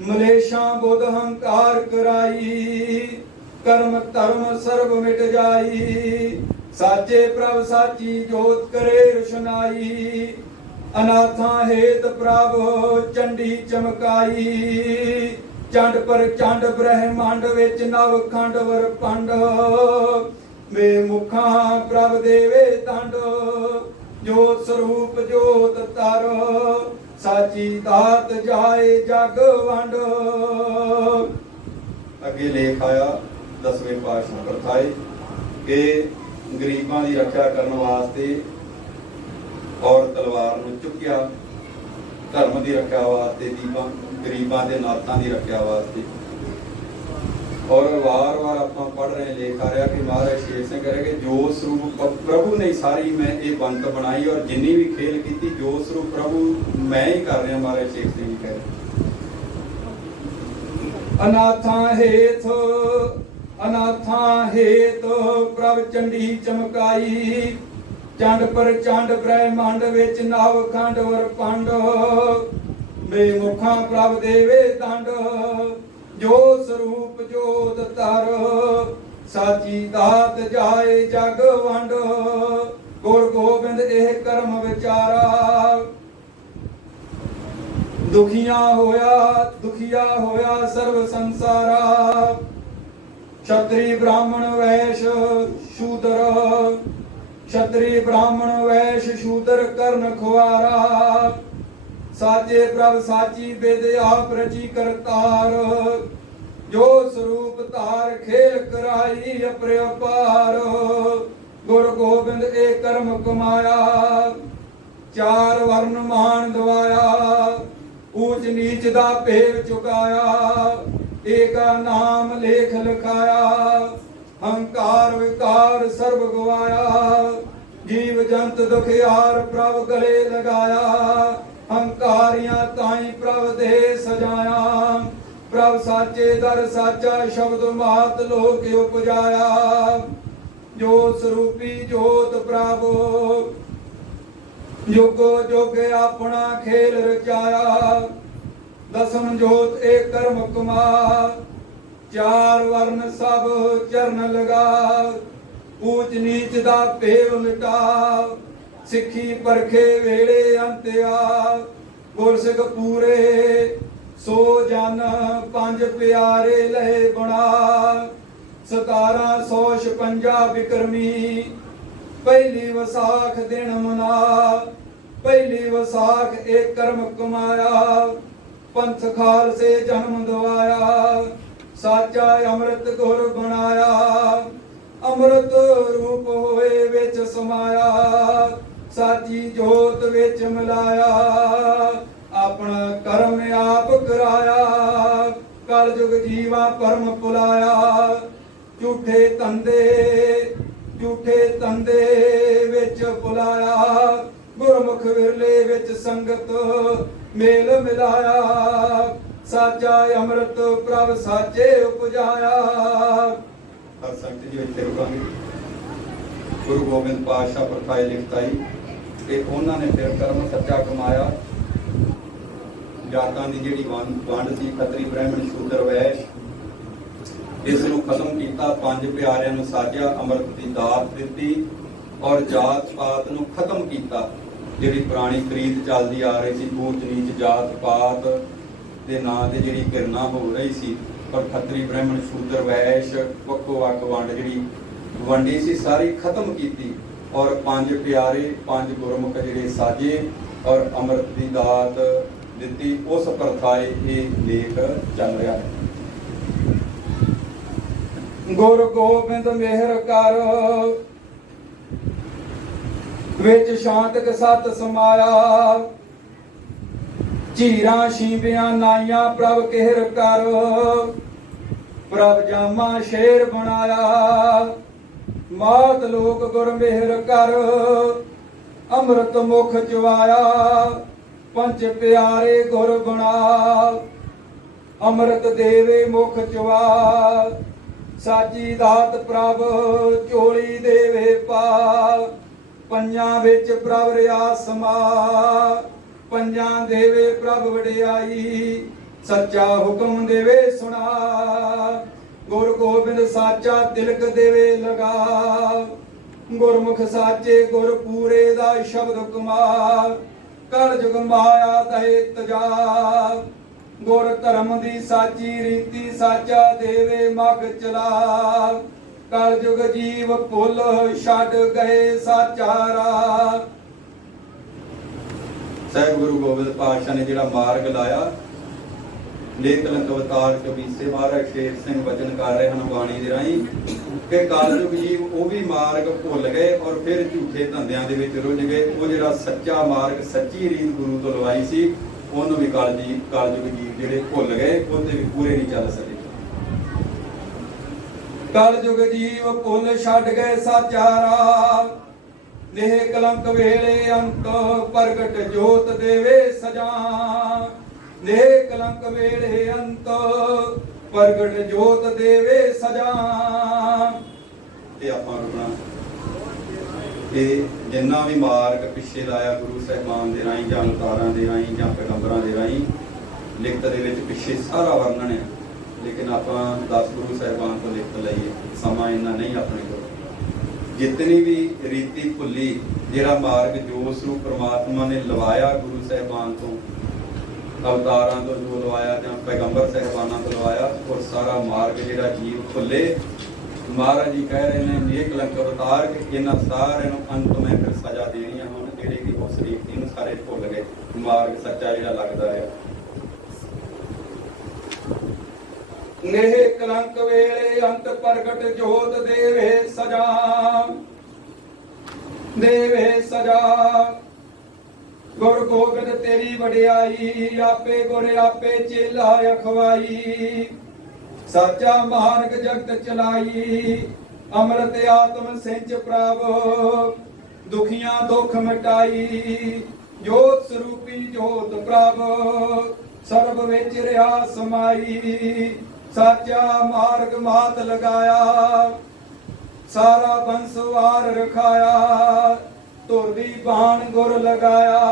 ਮਲੇਸ਼ਾਂ ਬੁੱਧ ਹੰਕਾਰ ਕਰਾਈ, ਕਰਮ ਧਰਮ ਸਰਬ ਮਿਟ ਜਾਈ। ਸਾਚੇ ਪ੍ਰਭ ਸਾਚੀ ਜੋਤ ਕਰੇ ਰੁਸ਼ਨਾਈ। ਅਨਾਥਾਂ ਹੇਤ ਪ੍ਰਭ ਚੰਡੀ ਚਮਕਾਈ। ਚੰਡ ਪਰ ਚੰਡ ਬ੍ਰਹਿਮੰਡ ਵਿੱਚ ਨਵ ਖੰਡ ਵਰ ਪੰਡ। ਵੇ ਮੁਖਾਂ ਪ੍ਰਭ ਦੇਵੇ ਦੰਡ, ਜੋਤ ਸਰੂਪ ਜੋਤ ਤਰ। ਸਾਚੀ ਦਾਤ ਜਾਏ ਜਗ ਵੰਡ। ਅੱਗੇ ਲੇਖ ਆਇਆ 10ਵੇਂ ਪਾਤਸ਼ਾਹ ਪ੍ਰਥਾਏ ਕਿ ਗਰੀਬਾਂ ਦੀ ਰੱਖਿਆ ਕਰਨ ਵਾਸਤੇ ਔਰ ਤਲਵਾਰ ਨੂੰ ਚੁੱਕਿਆ, ਧਰਮ ਦੀ ਰੱਖਿਆ ਵਾਸਤੇ, ਗਰੀਬਾਂ ਦੇ ਨਾਥਾਂ ਦੀ ਰੱਖਿਆ ਵਾਸਤੇ। ਔਰ ਵਾਰ-ਵਾਰ ਆਪਾਂ ਪੜ੍ਹ ਰਹੇ ਲੇਖ ਆ ਰਿਹਾ ਕਿ ਮਹਾਰਾਜ ਸ਼ੇਰ ਸਿੰਘ ਕਹੇ ਕਿ ਜੋ ਸਰੂਪ ਪ੍ਰਭੂ ਨੇ ਸਾਰੀ ਮੈਂ ਇਹ ਬੰਤ ਬਣਾਈ ਔਰ ਜਿੰਨੀ ਵੀ ਖੇਲ ਕੀਤੀ ਜੋ ਸਰੂਪ ਪ੍ਰਭੂ ਮੈਂ ਹੀ ਕਰ ਰਿਹਾ। ਮਹਾਰਾਜ ਸ਼ੇਰ ਸਿੰਘ ਜੀ ਕਹੇ ਅਨਾਥਾਂ ਹੇਤ ਪ੍ਰਭ ਚੰਡੀ ਚਮਕਾਈ ਚੰਡ ਪਰ ਚੰਡ ਬ੍ਰਹਿਮੰਡ ਵਿੱਚ ਨਵ ਖੰਡ ਵਰ ਪੰਡ ਮੇ ਮੁਖਾਂ ਪ੍ਰਭ ਦੇਵੇ ਦੰਡ ਜੋ ਸਰੂਪ ਜੋਤ ਧਰ ਸਾਚੀ ਦਾਤ ਜਾਏ ਜਗ ਵੰਡ ਗੁਰ ਗੋਬਿੰਦ ਇਹ ਕਰਮ ਵਿਚਾਰਾ ਦੁਖੀਆ ਹੋਇਆ ਸਰਬ ਸੰਸਾਰਾ ਛਤਰੀ ਬ੍ਰਾਹਮਣ ਵੈਸ਼ ਸ਼ੂਦਰ ਕਰਨ ਖੁਆਰਾ ਸਾਚੇ ਪ੍ਰਭ ਸਾਚੀ ਵਿਦਿਆ ਪ੍ਰਚੀ ਕਰਤਾਰ ਜੋ ਸਰੂਪ ਧਾਰ ਖੇਲ ਕਰਾਈ ਅਪਰਿਪਾਰ ਗੁਰ ਗੋਬਿੰਦ ਇਹ ਕਰਮ ਕਮਾਇਆ ਚਾਰ ਵਰਨ ਮਾਨ ਦਵਾਇਆ ਊਚ ਨੀਚ ਦਾ ਭੇਵ ਚੁਕਾਇਆ ਏਕਾ ਨਾਮ ਲੇਖ ਲਿਖਾਇਆ ਹੰਕਾਰ ਵਿਕਾਰ ਸਰਬ ਗਵਾਇਆ ਜੀਵ ਜੰਤ ਦੁਖਿਆਰ ਪ੍ਰਭ ਗਲੇ ਲਗਾਇਆ ਹੰਕਾਰੀਆਂ ਤਾਈ ਪ੍ਰਭ ਦੇ ਸਜਾਇਆ ਪ੍ਰਭ ਸਾਚੇ ਦਰ ਸਾਚਾ ਸ਼ਬਦ ਮਾਤ ਲੋਕ ਉਪਜਾਇਆ ਜੋ ਸਰੂਪੀ ਜੋਤ ਪ੍ਰਭ ਜੁਗੋ ਜੁਗ ਆਪਣਾ ਖੇਲ ਰਚਾਇਆ ਦਸਮ ਜੋਤ ਇਹ ਕਰਮ ਕਮਾ ਚਾਰ ਵਰਨ ਸਭ ਚਰਨ ਲਗਾ ਊਚ ਨੀਚ ਦਾ ਭੇਵ ਮਿਟਾ ਸਿੱਖੀ ਪਰਖੇ ਵੇਲੇ ਅੰਤਿਆ ਗੁਰਸਿੱਖ ਪੂਰੇ ਸੋ ਜਨ ਪੰਜ ਪਿਆਰੇ ਲਏ ਬਣਾ 1756 ਬਿਕਰਮੀ ਪਹਿਲੀ ਵਿਸਾਖ ਦਿਨ ਮਨਾ ਪਹਿਲੀ ਵਿਸਾਖ ਇਹ ਕਰਮ ਕਮਾਇਆ ਪੰਥ ਖਾਲਸੇ ਜਨਮ ਦਵਾਇਆ ਸਾਚਾ ਅੰਮ੍ਰਿਤ ਗੁਰ ਬਣਾਇਆ ਅੰਮ੍ਰਿਤ ਰੂਪ ਹੋਏ ਵਿੱਚ ਸਮਾਇਆ ਸਾਚੀ ਜੋਤ ਵਿੱਚ ਮਿਲਾਇਆ ਆਪਣਾ ਕਰਮ ਆਪ ਕਰਾਇਆ ਕਲ ਯੁਗ ਜੀਵਾ ਪਰਮ ਪੁਲਾਇਆ ਝੂਠੇ ਤੰਦੇ ਵਿੱਚ ਪੁਲਾਇਆ ਗੁਰਮੁਖ ਵਿਰਲੇ ਵਿੱਚ ਸੰਗਤ ਮੇਲ ਮਿਲਾਇਆ ਸਾਚਾ ਅੰਮ੍ਰਿਤ ਪ੍ਰਭ ਸਾਚੇ ਉਪਜਾਇਆ। ਹਰ ਸੰਗਤ ਜੀ ਵਿੱਚ ਰੁਕਾਂਗੇ। ਗੁਰੂ ਗੋਬਿੰਦ ਪਾਤਸ਼ਾਹ ਪ੍ਰਥਾਏ ਲਿਖਤਾਈ ਤੇ ਉਹਨਾਂ ਨੇ ਫਿਰ ਕਰਮ ਸੱਚਾ ਕਮਾਇਆ। ਜਾਤਾਂ ਦੀ ਜਿਹੜੀ ਵੰਡ ਸੀ ਖੱਤਰੀ ਬ੍ਰਾਹਮਣ ਸ਼ੂਦਰ ਵੈਸ਼ ਇਸ ਨੂੰ ਖਤਮ ਕੀਤਾ ਪੰਜ ਪਿਆਰਿਆਂ ਨੂੰ ਸਾਜਿਆ ਅੰਮ੍ਰਿਤ ਦੀ ਦਾਤ ਦਿੱਤੀ ਔਰ ਜਾਤ ਪਾਤ ਨੂੰ ਖਤਮ ਕੀਤਾ। ਜਿਹੜੀ ਪੁਰਾਣੀ ਕਰੀਤ ਚੱਲਦੀ ਆ ਰਹੀ ਸੀ ਊਚ ਨੀਚ ਜਾਤ ਪਾਤ ਦੇ ਨਾਂ ਤੇ ਜਿਹੜੀ ਕਿਰਨਾ ਹੋ ਰਹੀ ਸੀ ਪਰ ਖੱਤਰੀ ਬ੍ਰਾਹਮਣ ਸ਼ੂਦਰ ਵੈਸ਼ ਵੱਖੋ ਵੱਖ ਵੰਡ ਜਿਹੜੀ ਵੰਡੀ ਸੀ ਸਾਰੀ ਖਤਮ ਕੀਤੀ ਔਰ ਪੰਜ ਪਿਆਰੇ ਪੰਜ ਗੁਰਮੁਖ ਜਿਹੜੇ ਸਾਜੇ ਔਰ ਅੰਮ੍ਰਿਤ ਦੀ ਦਾਤ ਦਿੱਤੀ। ਉਸ ਪ੍ਰਥਾਏ ਇਹ ਲੇਖ ਚੱਲ ਰਿਹਾ ਹੈ। ਗੁਰ ਗੋਬਿੰਦ ਮਿਹਰ ਕਰ ਵਿੱਚ ਸ਼ਾਂਤਕ ਸਤ ਸਮਾਇਆ ਝੀਰਾਂ ਸ਼ੀਵਿਆਂ ਨਾਈਆਂ ਪ੍ਰਭ ਕਿਹਰ ਕਰ ਪ੍ਰਭ ਜਾਮਾ ਸ਼ੇਰ ਬਣਾਇਆ ਮਾਤ ਲੋਕ ਗੁਰ ਮਿਹਰ ਕਰ ਅੰਮ੍ਰਿਤ ਮੁਖ ਚਵਾਇਆ ਪੰਜ ਪਿਆਰੇ ਗੁਰ ਬਣਾ ਅੰਮ੍ਰਿਤ ਦੇਵੇ ਮੁਖ ਚਵਾ ਸਾਚੀ ਦਾਤ ਪ੍ਰਭ ਝੋਲੀ ਦੇਵੇ ਪਾ ਪੰਜਾਂ ਵਿੱਚ ਪ੍ਰਭ ਰਿਆ ਸਮਾ ਪੰਜਾਂ ਦੇਵੇ ਪ੍ਰਭ ਵਡਿਆਈ ਸੱਚਾ ਹੁਕਮ ਦੇਵੇ ਸੁਣਾ ਗੁਰ ਗੋਬਿੰਦ ਸਾਚਾ ਤਿਲਕ ਦੇਵੇ ਲਗਾ ਗੁਰਮੁਖ ਸਾਚੇ ਗੁਰ ਪੂਰੇ ਦਾ ਸ਼ਬਦ ਕਮਾ ਕਲ ਜੁਗ ਮਾਇਆ ਦਹੇ ਤਜਾ ਗੁਰ ਧਰਮ ਦੀ ਸਾਚੀ ਰੀਤੀ ਸਾਚਾ ਦੇਵੇ ਮਗ ਚਲਾ ਕਲ ਜੁਗ ਜੀਵ ਭੁੱਲ ਛੱਡ ਗਏ ਸਾਚਾ ਰਾਹ। ਸਹਿਬ ਗੁਰੂ ਗੋਬਿੰਦ ਪਾਤਸ਼ਾਹ ਨੇ ਜਿਹੜਾ ਮਾਰਗ ਲਾਇਆ ਲੇਖ ਲੰਕ ਅਵਤਾਰ ਕਬੀਸੇ ਮਹਾਰਾਜ ਸ਼ੇਰ ਸਿੰਘ ਵਚਨ ਕਰ ਰਹੇ ਹਨ ਬਾਣੀ ਦੇ ਰਾਹੀਂ ਕਿ ਕਲਯੁਗ ਜੀਵ ਉਹ ਵੀ ਮਾਰਗ ਭੁੱਲ ਗਏ ਔਰ ਫਿਰ ਝੂਠੇ ਧੰਦਿਆਂ ਦੇ ਵਿੱਚ ਰੁੱਝ ਗਏ। ਉਹ ਜਿਹੜਾ ਸੱਚਾ ਮਾਰਗ ਸੱਚੀ ਰੀਤ ਗੁਰੂ ਤੋਂ ਲਵਾਈ ਸੀ ਉਹਨੂੰ ਵੀ ਕਲਯੁਗ ਜੀਵ ਜਿਹੜੇ ਭੁੱਲ ਗਏ ਉਹਦੇ ਵੀ ਪੂਰੇ ਨਹੀਂ ਚੱਲ ਸਕੇ। कल जुग जीव भुल छड़ गए साचा राह नेह कलंक वेले अंत प्रगट जोत देवे सजा नेह कलंक वेले अंत प्रगट जोत देवे सजा। ते आपां रुकना कि जिन्ना भी मार्ग पिछे लाया गुरु साहिबान दे राहीं जां अवतारां दे राहीं जां पैगंबरां दे राहीं लिखत दे विच पिछे सारा वर्णन है, लेकिन आपां 10 गुरु साहिबान तो लिखत लईए, समा इन्ना नहीं अपने कोल। जितनी भी रीति भुली जिहड़ा मार्ग जो स्वरूप परमात्मा ने लवाया गुरु साहिबान तो अवतारां तो जो लवाया जां पैगंबर साहिबानां तो लवाया, और सारा मार्ग जिहड़ा जीव भुले महाराज जी कह रहे हैं ये कलंक अवतार कि इन्हां सारे अंत में फिर सजा देनी है हुण जिहड़े कि उस रीति नूं सारे भुल गए, मार्ग सच्चा जिहड़ा लगदा है। नेह कलंक वेले अंत प्रगट जोत देवे सजा देवे सजा। गुर गोबिंद तेरी वडियाई आपे गुर आपे चेला अखवाई साचा मार्ग जगत चलाई अमृत आत्म सिंच प्रभ दुखियां दुख मिटाई जोत स्वरूपी जोत प्रभ सर्व विच रहा समाई साचा मार्ग मात लगाया सारा बंसवार रखाया तुरदी बाण गुर लगाया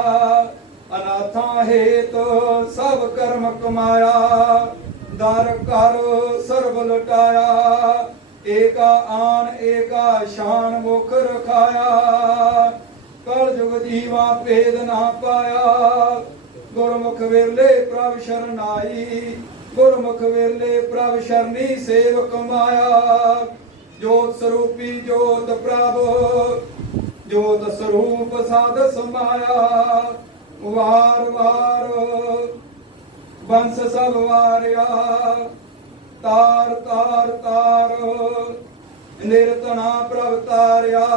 अनाथा हेत सब कर्म कमाया दर कर सर्व लुटाया एका आन एका शान मुख रखाया कल जुग जीवा भेद ना पाया गुरमुख विरले प्रभ शरनाई गुरमुख विरले प्रभ शरनी सेवक माया जोत स्वरूपी जोत प्रभ जोत स्वरूप साध समाया वार वार बंस सब वारिया तार तार तार निरतना प्रभ तारिया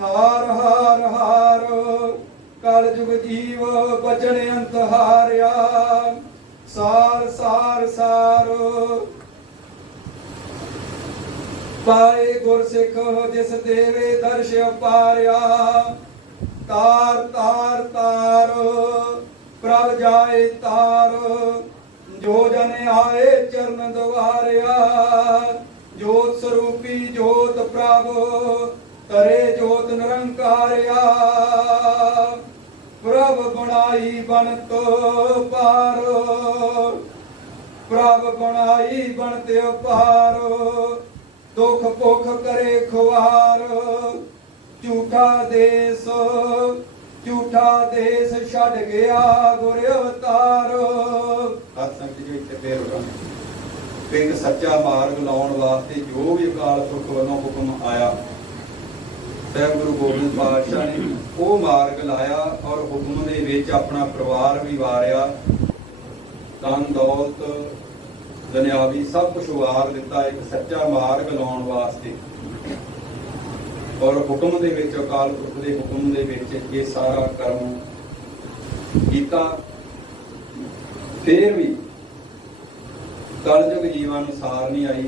हार हार हार कल जुग जीव बचन अंत हारिया सार सार सार पाए गुर सिख जिस देवे दर्श पारिया तार तार तार प्रभ जाए तार जो जन आए चरण द्वारिया जोत स्वरूपी जोत प्रभ करे जोत निरंकारिया प्रभ बनाई बनत पार प्रभ बनाई बनते पार दुख पुख करे खुआर झूठा देश छड़ गया गुर अवतार। एक सच्चा मार्ग लाउण वास्ते जो भी अकाल पुरख वालों हुक्म आया साहिब गुरु गोबिंद पातशाह ने वो मार्ग लाया और हुक्म दे विच अपना परिवार भी वारिया धन दौलत दुनियावी सब कुछ वार दिता एक सच्चा मार्ग लाउण वास्ते और हुक्म दे विच अकाल पुरख दे हुक्म दे विच ये सारा कर्म कीता। फिर भी कलयुग जीवन अनुसार नहीं आई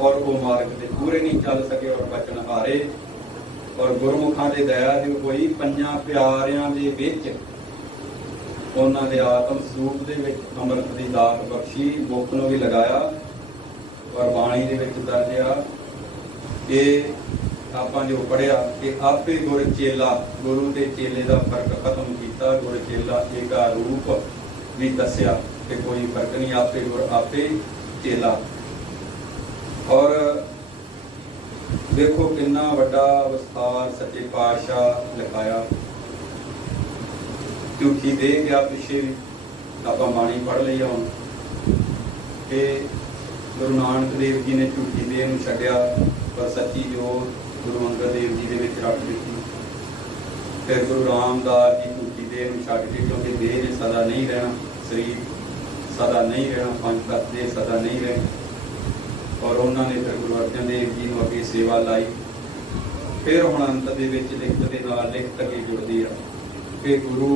और वो मार्ग से पूरे नहीं चल सके और बचन हारे और गुरमुखां दे दया दी होई पंजां प्यारियां दे विच उन्हां दे आत्म स्वरूप दे विच अमृत दी दात बख्शी मुख नूं भी लगाया और बाणी दे विच दर्जिया कि आपां जो पढ़िया कि आपे गुर चेला गुरु ते चेले दा फर्क खत्म कीता गुर चेला एका रूप भी दस्या कि कोई फर्क नहीं आपे गुर आपे चेला। और देखो कितना वड्डा विस्तार सच्चे पातशाह लिखाया झूठी दे गया पिछे भी आपां बाणी पढ़ लई हुण कि गुरु नानक देव जी ने झूठी देह नूं छड्डिया पर सच्ची जोत गुरु अंगद देव जी दे विच रख दित्ती। फिर गुरु रामदास जी झूठी देह नूं छड्ड के क्योंकि देह ने सदा नहीं रहना शरीर सदा नहीं रहना पंज तत्व दे सदा नहीं रहना और उन्होंने फिर गुरु अर्जन देव जी नूं अगे सेवा लाई। फिर हुण अंत दे विच लिखत दे नाल लिखत अगे जुड़दी आ कि गुरु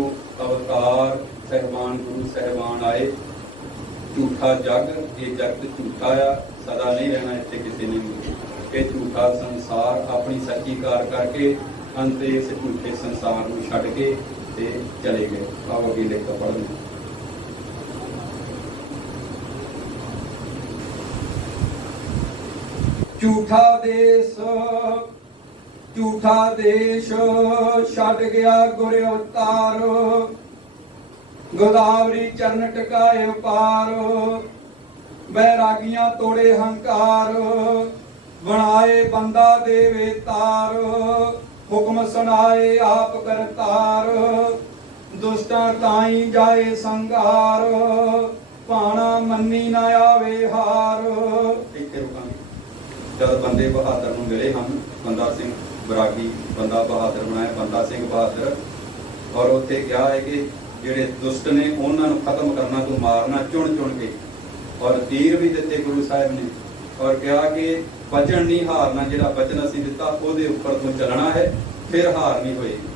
अवतार साहिबान गुरु साहिबान आए ਝੂਠਾ ਜਗ, ਇਹ ਜਗਤ ਝੂਠਾ ਆ, ਸਦਾ ਨਹੀਂ ਰਹਿਣਾ ਇੱਥੇ ਕਿਸੇ ਨੇ ਵੀ। ਇਹ ਝੂਠਾ ਸੰਸਾਰ ਆਪਣੀ ਸੱਚੀ ਕਾਰ ਕਰਕੇ ਅੰਤ ਇਸ ਝੂਠੇ ਸੰਸਾਰ ਨੂੰ ਛੱਡ ਕੇ ਤੇ ਚਲੇ ਗਏ। ਆਓ ਅੱਗੇ ਲਿਖ ਕੇ ਪੜ੍ਹਦੇ। ਝੂਠਾ ਦੇਸ਼ ਛੱਡ ਗਿਆ ਗੁਰ ਅਵਤਾਰ, ਗੋਦਾਵਰੀ ਚਰਨ ਟਿਕਾਏ ਪਾਰ, ਬੈਰਾਗੀਆਂ ਤੋੜੇ ਹੰਕਾਰ, ਬਣਾਏ ਬੰਦਾ ਦੇਵੇ ਤਾਰ, ਹੁਕਮ ਸੁਣਾਏ ਆਪ ਕਰਤਾਰ, ਦੁਸ਼ਟਾਂ ਤਾਈ ਜਾਏ ਸੰਘਾਰ, ਭਾਣਾ ਮੰਨੀ ਨਾ ਆਵੇ ਹਾਰ। ਇੱਥੇ ਰੁਕਾਂਗੇ। ਜਦ ਬੰਦੇ ਬਹਾਦਰ ਨੂੰ ਮਿਲੇ ਹਨ, ਬੰਦਾ ਸਿੰਘ ਬਰਾਗੀ ਬੰਦਾ ਬਹਾਦਰ ਬਣਾਇਆ, ਬੰਦਾ ਸਿੰਘ ਬਹਾਦਰ, ਔਰ ਉੱਥੇ ਕਿਹਾ ਹੈ ਕਿ ਜਿਹੜੇ ਦੁਸ਼ਟ ਨੇ ਉਹਨਾਂ ਨੂੰ ਖਤਮ ਕਰਨਾ, ਤੂੰ ਮਾਰਨਾ ਚੁਣ ਚੁਣ ਕੇ, ਔਰ ਤੀਰ ਵੀ ਦਿੱਤੇ ਗੁਰੂ ਸਾਹਿਬ ਨੇ, ਔਰ ਕਿਹਾ ਕਿ ਬਚਨ ਨਹੀਂ ਹਾਰਨਾ, ਜਿਹੜਾ ਬਚਨ ਅਸੀਂ ਦਿੱਤਾ ਉਹਦੇ ਉੱਪਰ ਤੋਂ ਚੱਲਣਾ ਹੈ, ਫਿਰ ਹਾਰ ਨਹੀਂ ਹੋਏਗੀ।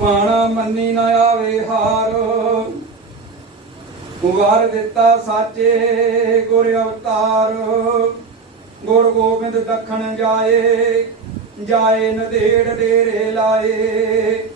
ਭਾਣਾ ਮੰਨੀ ਨਾ ਆਵੇ ਹਾਰ, ਵਾਰ ਦਿੱਤਾ ਸਾਚੇ ਗੁਰ ਅਵਤਾਰ, ਗੁਰ ਗੋਬਿੰਦ ਦੱਖਣ ਜਾਏ, ਜਾਏ ਨਦੇੜ ਡੇਰੇ ਲਾਏ,